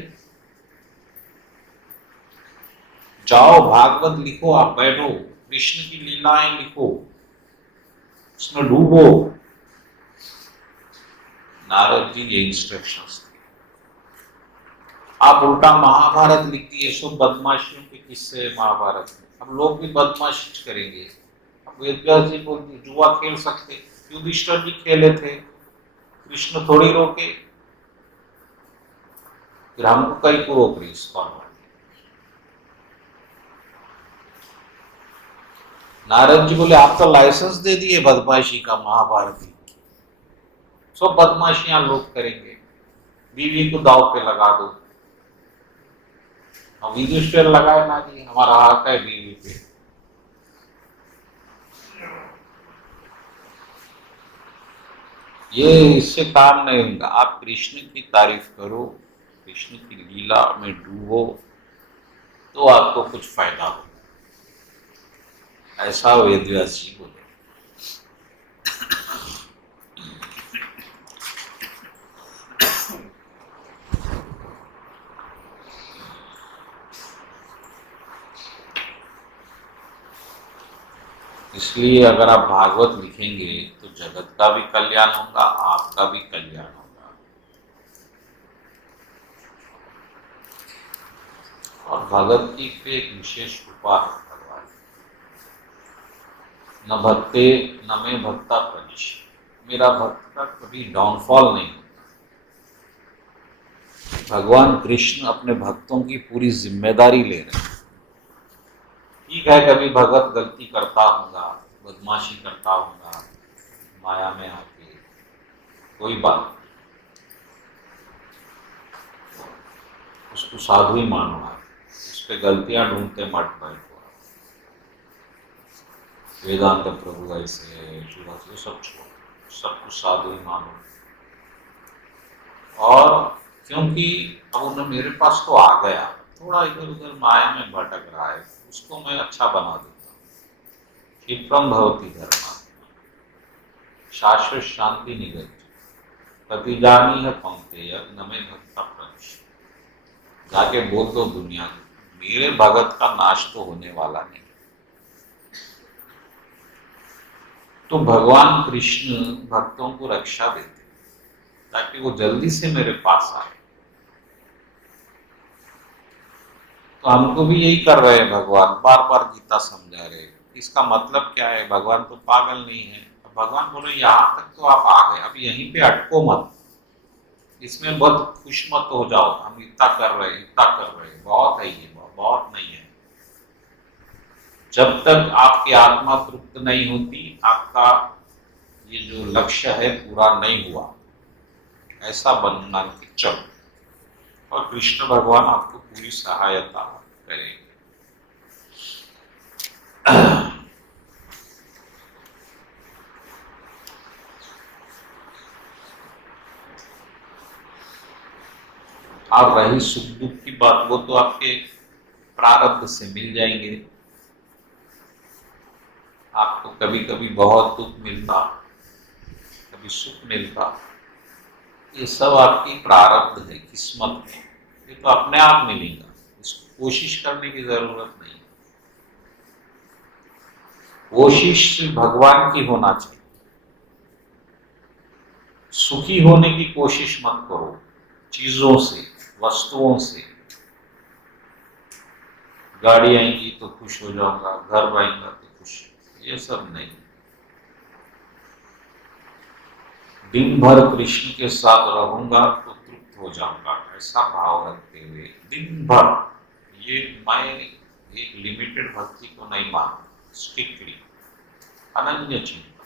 जाओ भागवत लिखो, आप बैठो, कृष्ण की लीलाएं लिखो, उसमें डूबो। नारद जी ये इंस्ट्रक्शंस थे। आप उल्टा महाभारत लिख दिए, सब बदमाशियों के किस्से महाभारत में, अब लोग भी बदमाशी करेंगे। अब वेदव्यास जी बोलते जुआ खेल सकते, युधिष्ठिर जी खेले थे, कृष्ण थोड़ी रोके, फिर हमको कई को रोक रही इस कौन। नारद जी बोले आप तो लाइसेंस दे दिए बदमाशी का, महाभारत की सब बदमाशियां लोग करेंगे, बीवी को दाव पे लगा दो। हम युधिष्ठिर लगाए ना जी, हमारा हक है बीवी पे। ये इससे काम नहीं होगा। आप कृष्ण की तारीफ करो, कृष्ण की लीला में डूबो, तो आपको कुछ फायदा हो, ऐसा वेदव्यास जी बोले। इसलिए अगर आप भागवत लिखेंगे तो जगत का भी कल्याण होगा, आपका भी कल्याण होगा। और भगत की पे एक विशेष कृपा है भगवान, न भक्ते न में भक्ता प्रनिश, मेरा भक्त का कभी डाउनफॉल नहीं होता। भगवान कृष्ण अपने भक्तों की पूरी जिम्मेदारी ले रहे हैं। ठीक है, कभी भगत गलती करता होगा, बदमाशी करता होगा, माया में आके, कोई बात नहीं, उसको साधु ही मानो आप, उस पर गलतियां ढूंढते मत बैठो। वेदांत प्रभु ऐसे है, शिवाजी, सब छोड़ो, सब कुछ साधु ही मानो। और क्योंकि अब उन्हें मेरे पास तो आ गया, थोड़ा इधर उधर माया में भटक रहा है, उसको मैं अच्छा बना देता हूँ। क्षिप्रम भवति धर्मा शाश्वत शांति निगत प्रतिजानी है पंक्तेय न में भक्ता प्रवेश। जाके बोल दो दुनिया को, मेरे भगत का नाश तो होने वाला नहीं। तो भगवान कृष्ण भक्तों को रक्षा देते ताकि वो जल्दी से मेरे पास आए। तो हमको भी यही कर रहे हैं भगवान, बार बार गीता समझा रहे। इसका मतलब क्या है? भगवान तो पागल नहीं है। भगवान बोले यहाँ तक तो आप आ गए, अब यहीं पे अटको मत, इसमें बहुत खुश मत हो जाओ, हम इतना कर रहे हैं, इतना कर रहे हैं, बहुत है, ये बहुत नहीं है। जब तक आपकी आत्मा तृप्त नहीं होती, आपका ये जो लक्ष्य है पूरा नहीं हुआ, ऐसा बनना कि चलो। और कृष्ण भगवान आपको पूरी सहायता करेंगे। और रही सुख दुख की बात, वो तो आपके प्रारब्ध से मिल जाएंगे। आपको कभी कभी बहुत दुख मिलता, कभी सुख मिलता, ये सब आपकी प्रारब्ध है, किस्मत है। ये तो अपने आप मिलेगा, इसको कोशिश करने की जरूरत नहीं। कोशिश भगवान की होना चाहिए। सुखी होने की कोशिश मत करो चीजों से, वस्तुओं से। गाड़ी आएंगी तो खुश हो जाऊंगा, घर आएगा तो खुश, ये सब नहीं। दिन भर कृष्ण के साथ रहूंगा तो तृप्त हो जाऊंगा, ऐसा भाव रखते हुए दिन भर। ये मैं एक लिमिटेड भक्ति को नहीं मानता, स्ट्रिक्टली अनन्य चिंता।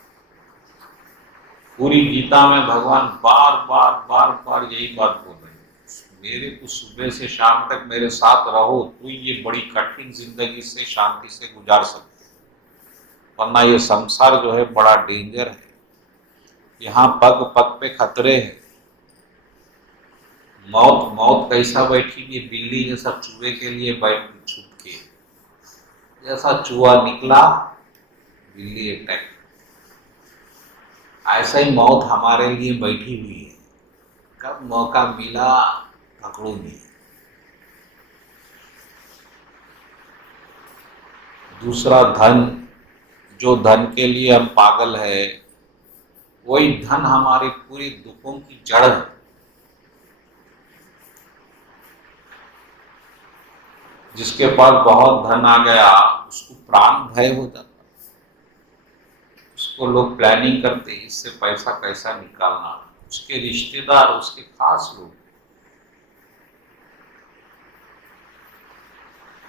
पूरी गीता में भगवान बार बार बार बार यही बात बोल रहे हैं, मेरे को सुबह से शाम तक मेरे साथ रहो तो ये बड़ी कठिन जिंदगी से शांति से गुजार सकते, वरना ये संसार जो है बड़ा डेंजर है। यहाँ पग पग पे खतरे हैं। मौत मौत कैसा बैठेगी? बिल्ली जैसा चूहे के लिए बैठ छुप के, जैसा चूहा निकला बिल्ली अटैक, ऐसा ही मौत हमारे लिए बैठी हुई है। कब मौका मिला पकड़ूंगी। दूसरा धन, जो धन के लिए हम पागल है, वही धन हमारे पूरे दुखों की जड़ है। जिसके पास बहुत धन आ गया उसको प्राण भय हो जाता, उसको लोग प्लानिंग करते इससे पैसा कैसा निकालना, उसके रिश्तेदार, उसके खास लोग,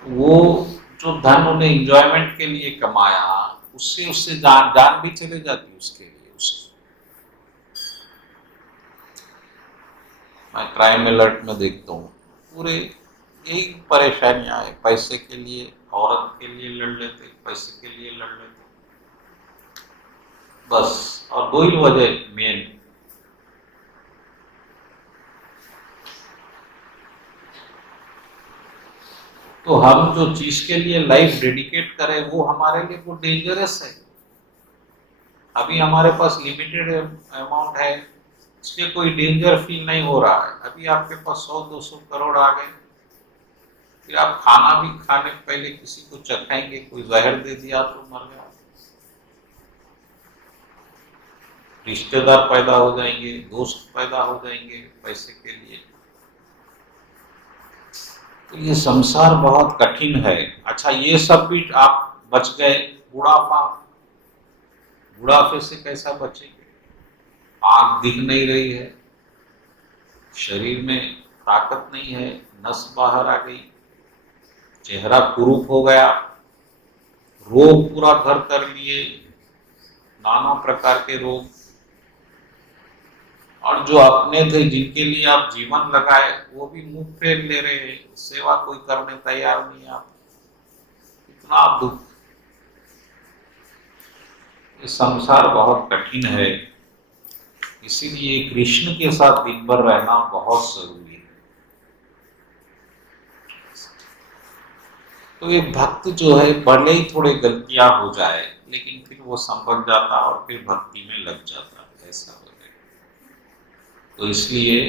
वो जो धन उन्हें एंजॉयमेंट के लिए कमाया, उससे उससे जान भी चले जाती उसके लिए। उसकी मैं क्राइम अलर्ट में देखता हूँ, पूरे यही परेशानियां है। पैसे के लिए, औरत के लिए लड़ लेते, पैसे के लिए लड़ लेते, बस। और दो ही वजह मेन, तो हम जो चीज के लिए लाइफ डेडिकेट करें वो हमारे लिए तो डेंजरस है। अभी हमारे पास लिमिटेड अमाउंट है, इसलिए कोई डेंजर फील नहीं हो रहा है। अभी आपके पास 100-200 करोड़ आ गए, फिर आप खाना भी खाने पहले किसी को चखाएंगे, कोई जहर दे दिया तो मर गया। रिश्तेदार पैदा हो जाएंगे, दोस्त पैदा हो जाएंगे पैसे के लिए। तो ये संसार बहुत कठिन है। अच्छा, ये सब भी आप बच गए। बुढ़ापा, बुढ़ापे से कैसा बचेंगे? आंख दिख नहीं रही है, शरीर में ताकत नहीं है, नस बाहर आ गई, चेहरा कुरूप हो गया, रोग पूरा घर कर लिए, नाना प्रकार के रोग। और जो अपने थे, जिनके लिए आप जीवन लगाए, वो भी मुंह फेर ले रहे हैं, सेवा कोई करने तैयार नहीं। आप इतना दुख। ये संसार बहुत कठिन है, इसीलिए कृष्ण के साथ दिन भर रहना बहुत जरूरी है। तो एक भक्त जो है, भले ही थोड़े गलतियां हो जाए, लेकिन फिर वो संभल जाता और फिर भक्ति में लग जाता, ऐसा हो जाए। तो इसलिए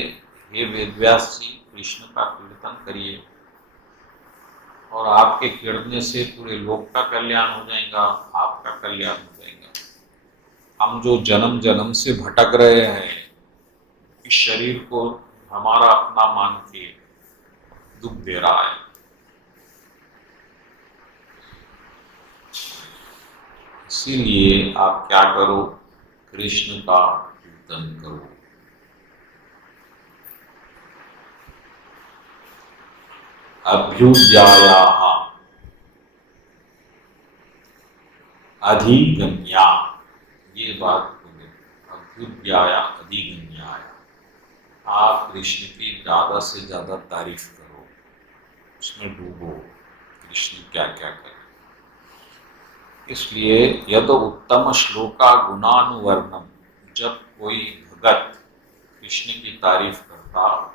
हे वेदव्यास जी, कृष्ण का कीर्तन करिए, और आपके कीर्तन से पूरे लोक का कल्याण हो जाएगा, आपका कल्याण हो जाएगा। हम जो जन्म जन्म से भटक रहे हैं, इस शरीर को हमारा अपना मान के दुख दे रहा है, इसीलिए आप क्या करो, कृष्ण का कीर्तन करो। अभ्युदयायाः अधिगम्या, ये बात बोले, अभ्युदयाया अधिगम्याय। आप कृष्ण की ज्यादा से ज्यादा तारीफ करो, उसमें डूबो, कृष्ण क्या क्या करे। इसलिए यद उत्तम श्लोका गुणानुवर्णम, जब कोई भगत कृष्ण की तारीफ करता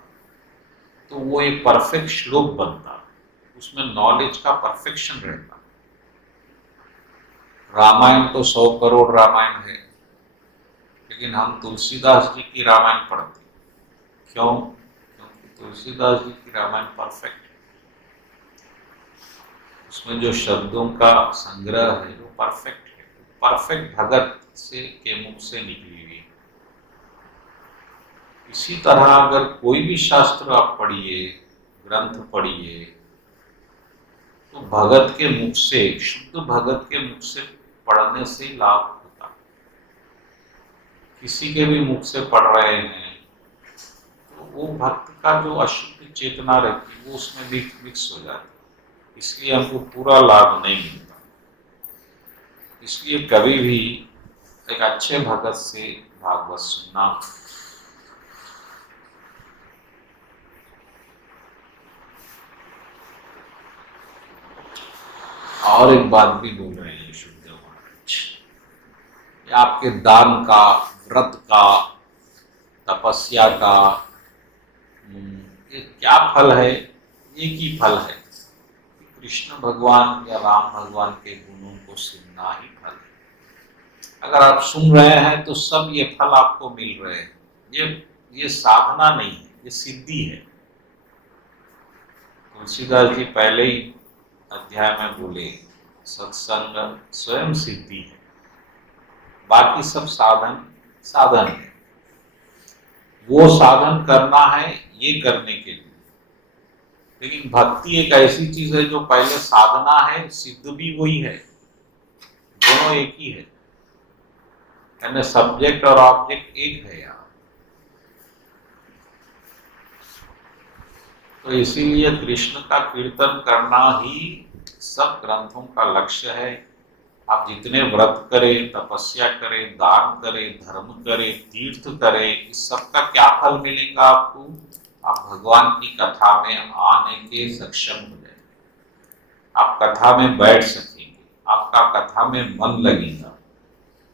तो वो एक परफेक्ट श्लोक बनता, उसमें नॉलेज का परफेक्शन रहता। रामायण तो 100 करोड़ रामायण है, लेकिन हम तुलसीदास जी की रामायण पढ़ते। क्यों? क्योंकि तुलसीदास जी की रामायण परफेक्ट है, उसमें जो शब्दों का संग्रह है वो परफेक्ट है, परफेक्ट भगत से के मुख से निकली हुई। इसी तरह अगर कोई भी शास्त्र आप पढ़िए, ग्रंथ पढ़िए, तो भगत के मुख से, शुद्ध भगत के मुख से पढ़ने से लाभ होता। किसी के भी मुख से पढ़ रहे हैं तो वो भक्त का जो अशुद्ध चेतना रहती है वो उसमें भी मिक्स हो जाती, इसलिए हमको पूरा लाभ नहीं मिलता। इसलिए कभी भी एक अच्छे भगत से भागवत सुनना। और एक बात भी बोल रहे हैं शुद्धदेव महाराज, आपके दान का, व्रत का, तपस्या का ये क्या फल है? एक ही फल है, कृष्ण भगवान या राम भगवान के गुणों को सुनना ही फल है। अगर आप सुन रहे हैं तो सब ये फल आपको मिल रहे हैं। ये साधना नहीं है, ये सिद्धि है। तुलसीदास जी पहले ही अध्याय में बोले, सत्संग स्वयं सिद्धि है, बाकी सब साधन साधन है। वो साधन करना है ये करने के लिए, लेकिन भक्ति एक ऐसी चीज है जो पहले साधना है, सिद्ध भी वही है, दोनों एक ही है, यानी सब्जेक्ट और ऑब्जेक्ट एक है यार। तो इसीलिए कृष्ण का कीर्तन करना ही सब ग्रंथों का लक्ष्य है। आप जितने व्रत करें, तपस्या करें, दान करें, धर्म करें, तीर्थ करें, इस सब का क्या फल मिलेगा आपको? आप भगवान की कथा में आने के सक्षम हो जाएंगे, आप कथा में बैठ सकेंगे, आपका कथा में मन लगेगा,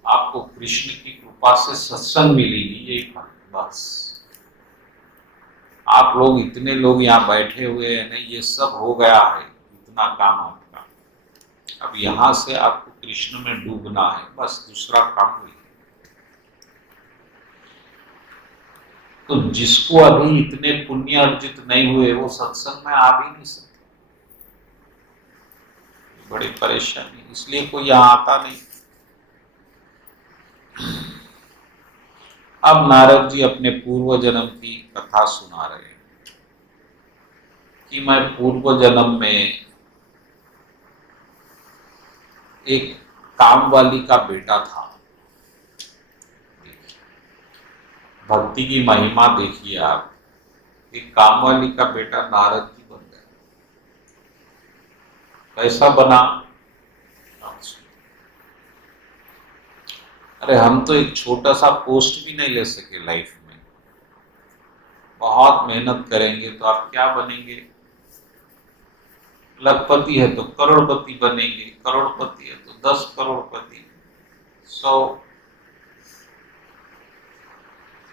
आपको कृष्ण की कृपा से सत्संग मिलेगी, यही फल बस। आप लोग इतने लोग यहाँ बैठे हुए हैं, नहीं ये सब हो गया है, इतना काम आपका, अब यहां से आपको कृष्ण में डूबना है, बस, दूसरा काम नहीं। तो जिसको अभी इतने पुण्य अर्जित नहीं हुए वो सत्संग में आ भी नहीं सकते, बड़ी परेशानी, इसलिए कोई यहाँ आता नहीं। अब नारद जी अपने पूर्व जन्म की कथा सुना रहे हैं कि मैं पूर्व जन्म में एक काम वाली का बेटा था। भक्ति की महिमा देखिए आप। एक कामवाली का बेटा नारद जी बन गया। कैसा बना? अरे हम तो एक छोटा सा पोस्ट भी नहीं ले सके लाइफ में। बहुत मेहनत करेंगे तो आप क्या बनेंगे? लखपति है तो करोड़पति बनेंगे, करोड़पति है तो 10 करोड़पति, 100।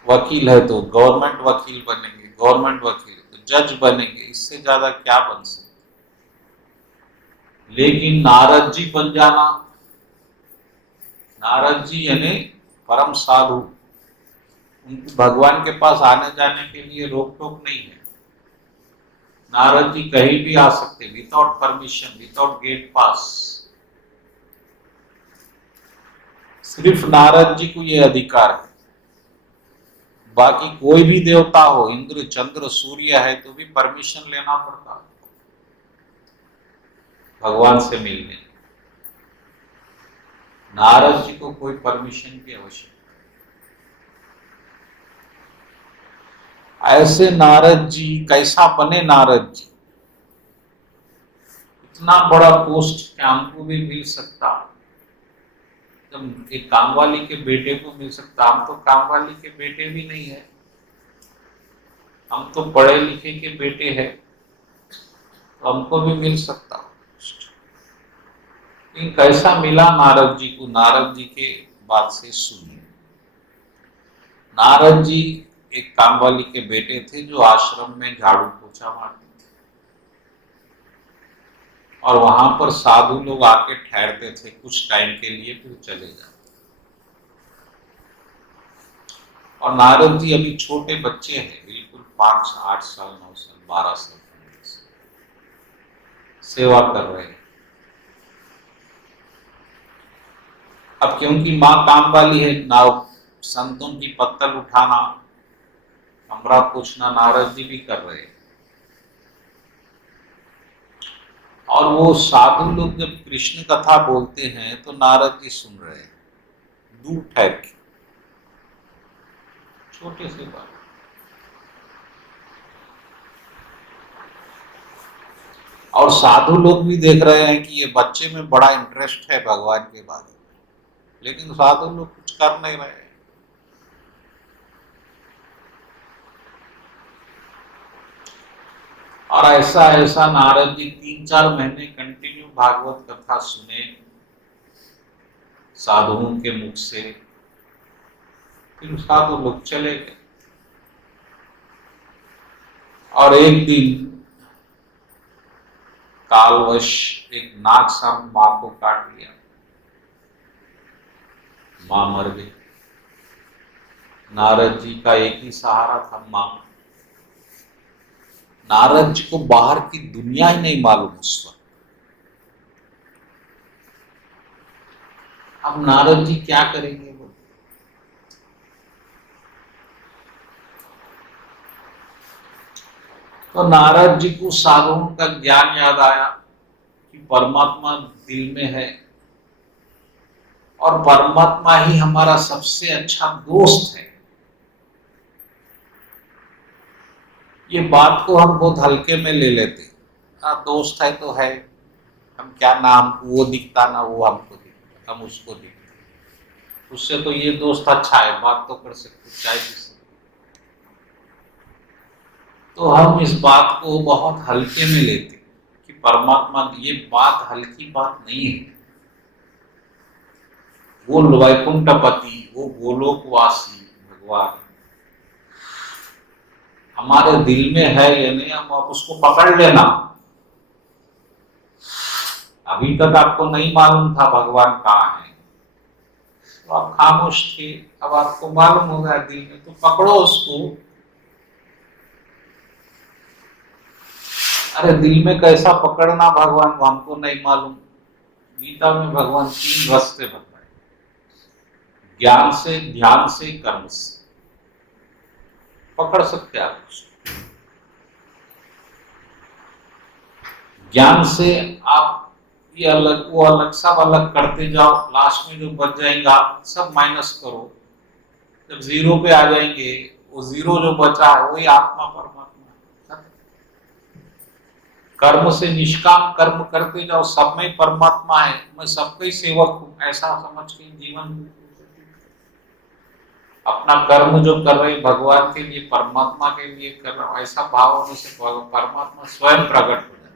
वकील है तो गवर्नमेंट वकील बनेंगे, गवर्नमेंट वकील तो जज बनेंगे। इससे ज्यादा क्या बन सकते? लेकिन नारद जी बन जाना, नारद जी यानी परम साधु, उनको भगवान के पास आने जाने के लिए रोक टोक नहीं है। नारद जी कहीं भी आ सकते विदाउट परमिशन, विदाउट गेट पास। सिर्फ नारद जी को यह अधिकार है। बाकी कोई भी देवता हो, इंद्र चंद्र सूर्य है, तो भी परमिशन लेना पड़ता भगवान से मिलने। नारद जी को कोई परमिशन की आवश्यकता। ऐसे नारद जी कैसा बने? नारद जी इतना बड़ा पोस्ट क्या हमको भी मिल सकता? एक कामवाली के बेटे को मिल सकता। हम तो कामवाली के बेटे भी नहीं है, हम तो पढ़े लिखे के बेटे हैं, तो हमको भी मिल सकता। लेकिन कैसा मिला नारद जी को? नारद जी के बात से सुनिए। नारद जी एक कामवाली के बेटे थे जो आश्रम में झाड़ू पोछा मारते थे, और वहां पर साधु लोग आके ठहरते थे कुछ टाइम के लिए, फिर चले जाते। और नारद जी अभी छोटे बच्चे हैं, बिल्कुल 5, 8 साल, 9 साल, 12 साल सेवा कर रहे हैं। अब क्योंकि माँ काम वाली है, ना संतों की पत्तल उठाना, कमरा पूछना नारद जी भी कर रहे हैं। और वो साधु लोग जब कृष्ण कथा बोलते हैं तो नारद जी सुन रहे हैं दूर ठहर के, छोटे से बात। और साधु लोग भी देख रहे हैं कि ये बच्चे में बड़ा इंटरेस्ट है भगवान के बारे में, लेकिन साधु लोग कुछ कर नहीं रहे। और ऐसा ऐसा नारद जी 3-4 महीने कंटिन्यू भागवत कथा सुने साधुओं के मुख से, फिर साधु लोग चले गए। और एक दिन कालवश एक नाग सांप मां को काट लिया, मां मर गई। नारद जी का एक ही सहारा था, मां। नारद जी को बाहर की दुनिया ही नहीं मालूम उस वक्त। अब नारद जी क्या करेंगे? वो तो नारद जी को साधुओं का ज्ञान याद आया कि परमात्मा दिल में है, और परमात्मा ही हमारा सबसे अच्छा दोस्त है। ये बात को हम बहुत हल्के में ले लेते। हाँ, दोस्त है तो है, हम क्या नाम, वो दिखता ना वो हमको दिखता, हम उसको दिखते, उससे तो ये दोस्त अच्छा है, बात तो कर सकते, चाय पी सकते। तो हम इस बात को बहुत हल्के में लेते कि परमात्मा, ये बात हल्की बात नहीं है। वो वैकुंठपति, वो गोलोकवासी भगवान हमारे दिल में है या नहीं, हम आप उसको पकड़ लेना। अभी तक आपको नहीं मालूम था भगवान कहाँ है, तो आप खामोश थे। अब आपको मालूम हो गया दिल में, तो पकड़ो उसको। अरे दिल में कैसा पकड़ना भगवान को हमको नहीं मालूम। गीता में भगवान 3 रास्ते बताए, ज्ञान से, ध्यान से, कर्म से पकड़ सकते आप उसको। ज्ञान से आप ये अलग वो अलग सब अलग करते जाओ, लास्ट में जो बच जाएगा सब माइनस करो, जब जीरो पे आ जाएंगे, वो जीरो जो बचा है वही आत्मा परमात्मा। कर्म से निष्काम कर्म करते जाओ, सब में परमात्मा है, मैं सबका ही सेवक हूं, ऐसा समझ के जीवन अपना कर्म जो कर रहे भगवान के लिए, परमात्मा के लिए कर रहा हूं, ऐसा भाव होने से परमात्मा स्वयं प्रकट हो जाए।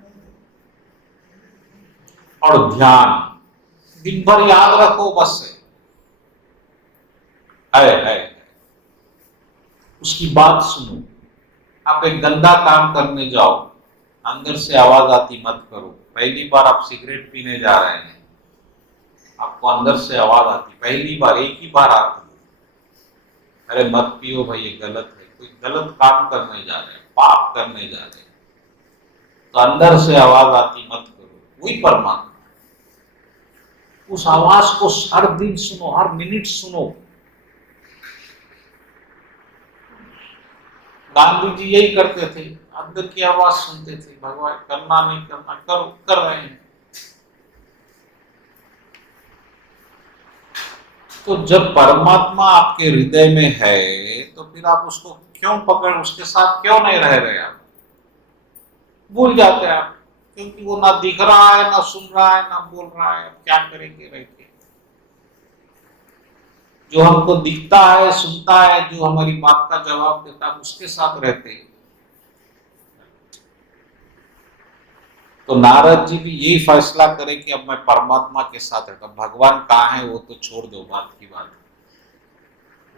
और ध्यान दिन भर याद रखो, बस है उसकी बात सुनो। आप एक गंदा काम करने जाओ, अंदर से आवाज आती मत करो। पहली बार आप सिगरेट पीने जा रहे हैं, आपको अंदर से आवाज आती, पहली बार एक ही बार आती, अरे मत पियो भाई, ये गलत है, कोई गलत काम करने जा रहे हैं, पाप करने जा रहे हैं, तो अंदर से आवाज आती मत करो, वही परमात्मा। उस आवाज को हर दिन सुनो, हर मिनट सुनो। गांधी जी यही करते थे, अंदर की आवाज सुनते थे, भगवान करना नहीं करना, करो, कर रहे हैं। तो जब परमात्मा आपके हृदय में है, तो फिर आप उसको क्यों पकड़, उसके साथ क्यों नहीं रह रहे? आप भूल जाते हैं आप, क्योंकि वो ना दिख रहा है, ना सुन रहा है, ना बोल रहा है, क्या करेंगे रह के? जो हमको दिखता है, सुनता है, जो हमारी बात का जवाब देता है, उसके साथ रहते हैं। तो नारद जी भी यही फैसला करें कि अब मैं परमात्मा के साथ रहता। भगवान कहाँ है वो तो छोड़ दो, बात की बात,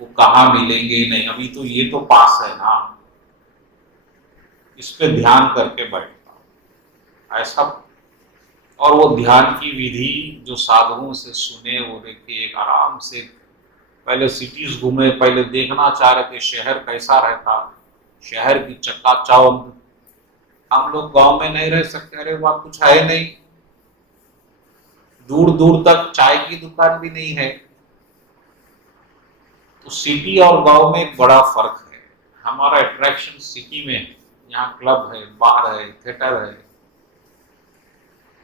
वो कहाँ मिलेंगे नहीं, अभी तो ये तो पास है ना, इस पे ध्यान करके बैठता ऐसा। और वो ध्यान की विधि जो साधुओं से सुने, वो देखे, एक आराम से पहले सिटीज घूमे, पहले देखना चाह रहे थे शहर कैसा रहता, शहर की चकाचौंध। हम लोग गांव में नहीं रह सकते, अरे वहां कुछ है नहीं, दूर दूर तक चाय की दुकान भी नहीं है। तो सिटी और गांव में एक बड़ा फर्क है। हमारा अट्रैक्शन सिटी में है, यहाँ क्लब है, बार है, थिएटर है,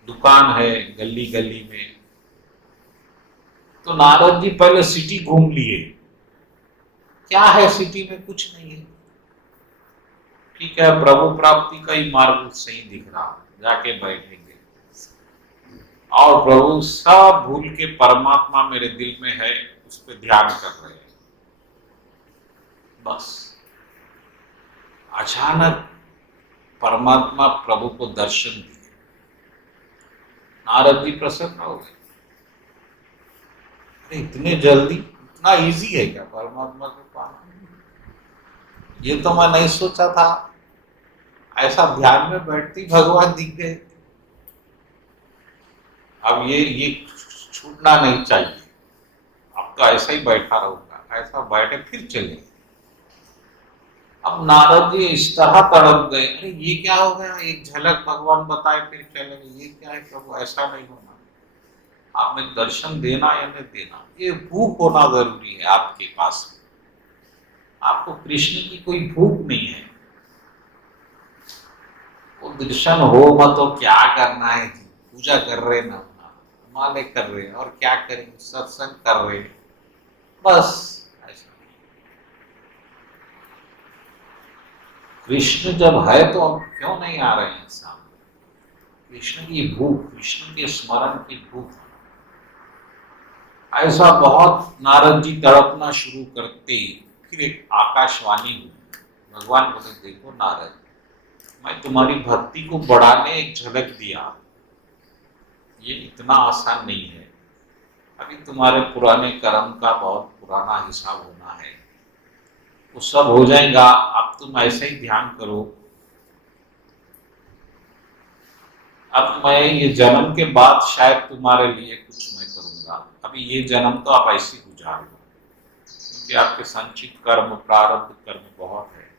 दुकान है गली गली में। तो नारद जी पहले सिटी घूम लिए, क्या है सिटी में? कुछ नहीं है। ठीक है, प्रभु प्राप्ति का ही मार्ग सही दिख रहा, जाके बैठेंगे और प्रभु सब भूल के परमात्मा मेरे दिल में है, उस पर ध्यान कर रहे हैं। बस अचानक परमात्मा प्रभु को दर्शन दिए, नारद जी प्रसन्न हो गए। अरे इतने जल्दी, इतना इजी है क्या परमात्मा को पाना? ये तो मैं नहीं सोचा था। ऐसा ध्यान में बैठती भगवान दिख गए। अब ये छूटना नहीं चाहिए, अब तो ऐसा ही बैठा रहूंगा, ऐसा बैठे फिर चले। अब नारद जी इस तरह तड़प गए, अरे ये क्या हो गया, एक झलक भगवान बताए फिर चले गए, ये क्या है प्रभु, ऐसा नहीं होना, आपने दर्शन देना या नहीं देना, ये भूख होना जरूरी है आपके पास। आपको कृष्ण की कोई भूख नहीं है, वो दर्शन हो मत तो क्या करना है, पूजा कर रहे ना, माले कर रहे और क्या करेंगे, सत्संग कर रहे, बस ऐसा। कृष्ण जब है तो अब क्यों नहीं आ रहे हैं सामने? कृष्ण की भूख, कृष्ण के स्मरण की भूख। ऐसा बहुत नारद जी तड़पना शुरू करते, फिर एक आकाशवाणी हुई, भगवान बोले देखो नारद, मैं तुम्हारी भक्ति को बढ़ाने एक झलक दिया, ये इतना आसान नहीं है, अभी तुम्हारे पुराने कर्म का बहुत पुराना हिसाब होना है, वो सब हो जाएगा, अब तुम ऐसे ही ध्यान करो। अब मैं ये जन्म के बाद शायद तुम्हारे लिए कुछ मैं करूंगा, अभी ये जन्म तो आप ऐसे गुजार लो, क्योंकि आपके संचित कर्म, प्रारब्ध कर्म बहुत है,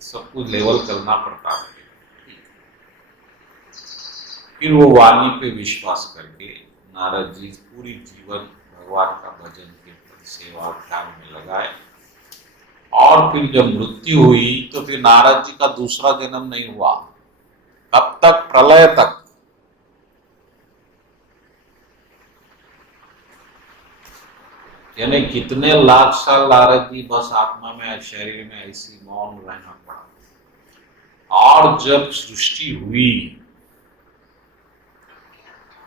सब कुछ लेवल करना पड़ता है। फिर वो वाणी पे विश्वास करके नारद जी पूरी जीवन भगवान का भजन कीर्तन सेवा ध्यान में लगाए। और फिर जब मृत्यु हुई तो फिर नारद जी का दूसरा जन्म नहीं हुआ, कब तक? प्रलय तक। यानी कितने लाख साल नारद जी बस आत्मा में शरीर में ऐसी मौन रहना पड़ा। और जब सृष्टि हुई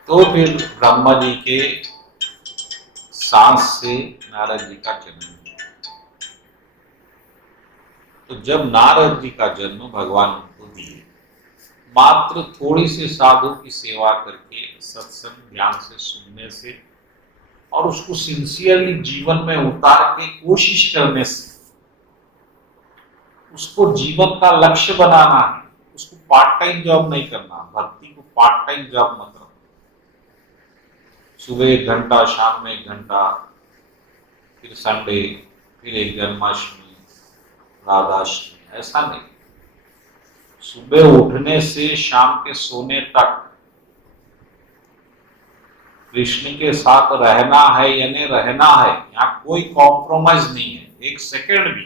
तो फिर ब्रह्मा जी के सांस से नारद जी का जन्म हुआ। तो जब नारद जी का जन्म भगवान उनको दिए, मात्र थोड़ी सी साधु की सेवा करके, सत्संग ध्यान से सुनने से और उसको सिंसियरली जीवन में उतार के कोशिश करने से, उसको जीवन का लक्ष्य बनाना है। उसको पार्ट टाइम जॉब नहीं करना, भक्ति को पार्ट टाइम जॉब मत रखो। सुबह 1 घंटा, शाम में 1 घंटा, फिर संडे, फिर एक जन्माष्टमी, राधाष्टमी, ऐसा नहीं। सुबह उठने से शाम के सोने तक कृष्ण के साथ रहना है यानी रहना है। यहाँ कोई कॉम्प्रोमाइज नहीं है, 1 सेकंड भी,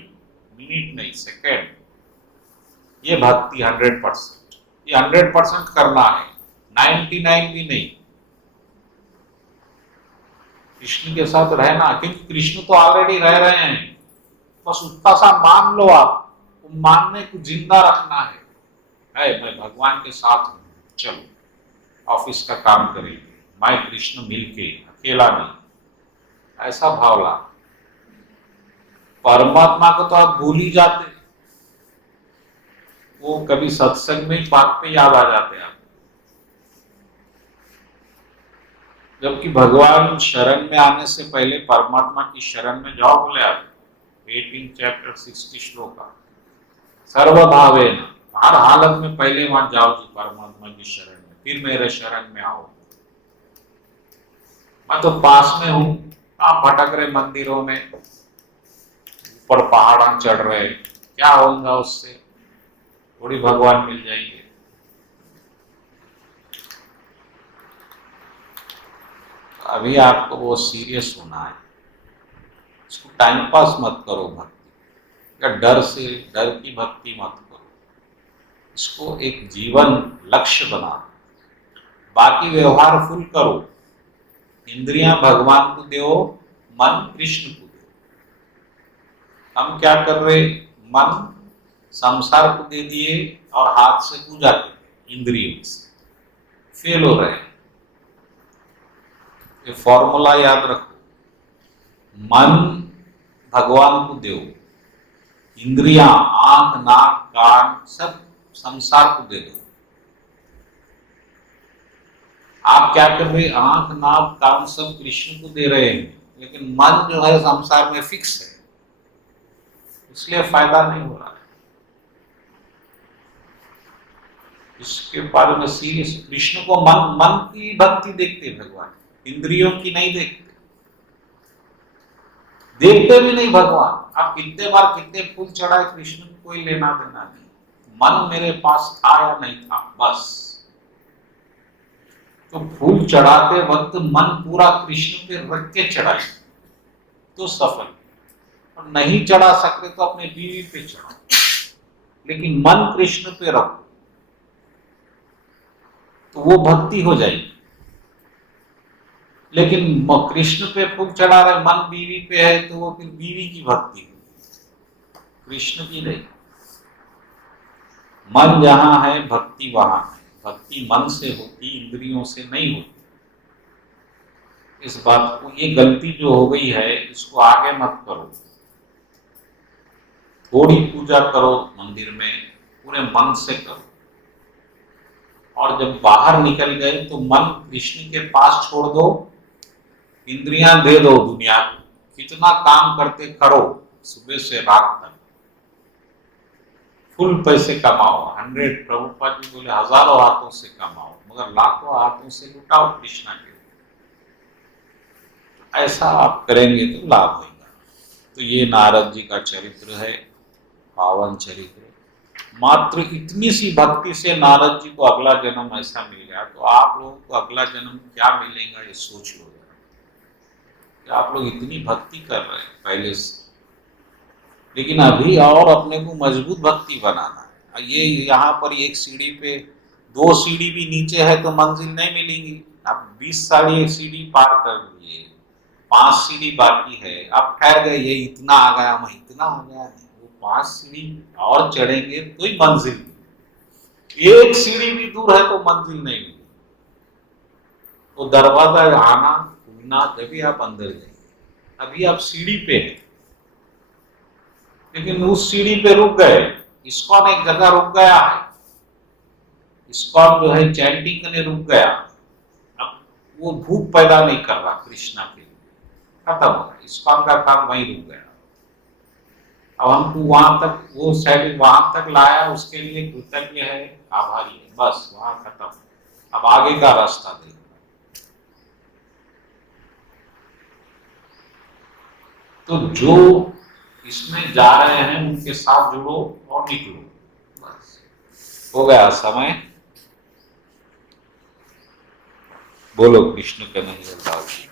मिनट नहीं, सेकंड। ये भक्ति 100%, ये 100% करना है, 99 भी नहीं। कृष्ण के साथ रहना, क्योंकि कृष्ण तो ऑलरेडी रह रहे हैं, बस उतना सा मान लो आप। मानने को जिंदा रखना है मैं भगवान के साथ हूं, चलो ऑफिस का काम करेंगे, मैं कृष्ण मिलके, अकेला नहीं, ऐसा भाव ला। परमात्मा को तो आप भूल ही जाते, वो कभी सत्संग में बात पे याद आ जाते हैं। जबकि भगवान शरण में आने से पहले परमात्मा की शरण में जाओ बोले आप, 18 चैप्टर 60 श्लोक, सर्वभावेन, हर हालत में पहले वहां जाओ जी परमात्मा की शरण में, फिर मेरे शरण में आओ। मैं तो पास में हूं, आप भटक रहे मंदिरों में, ऊपर पहाड़ चढ़ रहे, क्या होगा उससे? थोड़ी भगवान मिल जाएंगे। अभी आपको वो सीरियस होना है, इसको टाइम पास मत करो भक्ति या डर से, डर की भक्ति मत करो, इसको एक जीवन लक्ष्य बना। बाकी व्यवहार फुल करो, इंद्रियां भगवान को दो, मन कृष्ण को दो। हम क्या कर रहे, मन संसार को दे दिए और हाथ से पूजा कर, इंद्रियों से फेल हो रहे हैं। ये फॉर्मूला याद रखो, मन भगवान को दो, इंद्रियां आंख नाक कान सब संसार को दे दो। आप क्या कर रहे, आंख नाक कान सब कृष्ण को दे रहे हैं, लेकिन मन जो है संसार में फिक्स है, इसलिए फायदा नहीं हो रहा है। इसके बारे में सीरियस, कृष्ण को मन की भक्ति देखते भगवान, इंद्रियों की नहीं देखते, देखते भी नहीं भगवान। आप कितने बार कितने फूल चढ़ाए, कृष्ण को कोई लेना देना नहीं। मन मेरे पास था या नहीं था, बस। तो फूल चढ़ाते वक्त मन पूरा कृष्ण पे रख के चढ़ाए तो सफल, और नहीं चढ़ा सकते तो अपने बीवी पे चढ़ाओ, लेकिन मन कृष्ण पे रखो तो वो भक्ति हो जाएगी। लेकिन कृष्ण पे फूल चढ़ा रहे, मन बीवी पे है, तो वो फिर बीवी की भक्ति है, कृष्ण की नहीं। मन जहां है भक्ति वहां है, भक्ति मन से होती, इंद्रियों से नहीं होती। इस बात को, ये गलती जो हो गई है इसको आगे मत करो। थोड़ी पूजा करो मंदिर में, पूरे मन से करो, और जब बाहर निकल गए तो मन कृष्ण के पास छोड़ दो, इंद्रियां दे दो दुनिया को, कितना काम करते करो, सुबह से रात तक फुल पैसे कमाओ, 100, प्रभुपाद जी बोले हजारों हाथों से कमाओ, मगर लाखों हाथों से लुटाओ कृष्णा के। ऐसा आप करेंगे तो लाभ होगा। तो ये नारद जी का चरित्र है, पावन चरित्र। मात्र इतनी सी भक्ति से नारद जी को अगला जन्म ऐसा मिल गया, तो आप लोगों को अगला जन्म क्या मिलेगा ये सोच लो। आप लोग इतनी भक्ति कर रहे हैं पहले से, लेकिन अभी और अपने को मजबूत भक्ति बनाना है। ये यहाँ पर एक सीढ़ी पे 2 सीढ़ी भी नीचे है तो मंजिल नहीं मिलेगी। आप 20 साड़ी सीढ़ी पार कर लिए, 5 सीढ़ी बाकी है, आप ठहर गए, ये इतना आ गया, मैं इतना आ गया, नहीं, वो 5 सीढ़ी और चढ़ेंगे तो ही मंजिल। एक सीढ़ी भी दूर है तो मंजिल नहीं मिली। तो दरवाजा आना खुलना जब आप अंदर जाएंगे। अभी आप सीढ़ी पे हैं, लेकिन उस सीढ़ी पे रुक गए। इस्कॉन एक जगह रुक गया है, इस्कॉन जो है चैंटिंग करने रुक गया। अब वो भूख पैदा नहीं कर रहा कृष्णा के लिए, खत्म हो गया, इस्कॉन का काम वहीं रुक गया। अब हमको वहां तक, वो साइड वहां तक लाया, उसके लिए कृतज्ञ है, आभारी है, बस वहां खत्म। अब आगे का रास्ता देखो। तो जो इसमें जा रहे हैं उनके साथ जुड़ो और निकलो, बस हो गया समय। बोलो कृष्ण कन्हैया लाल की।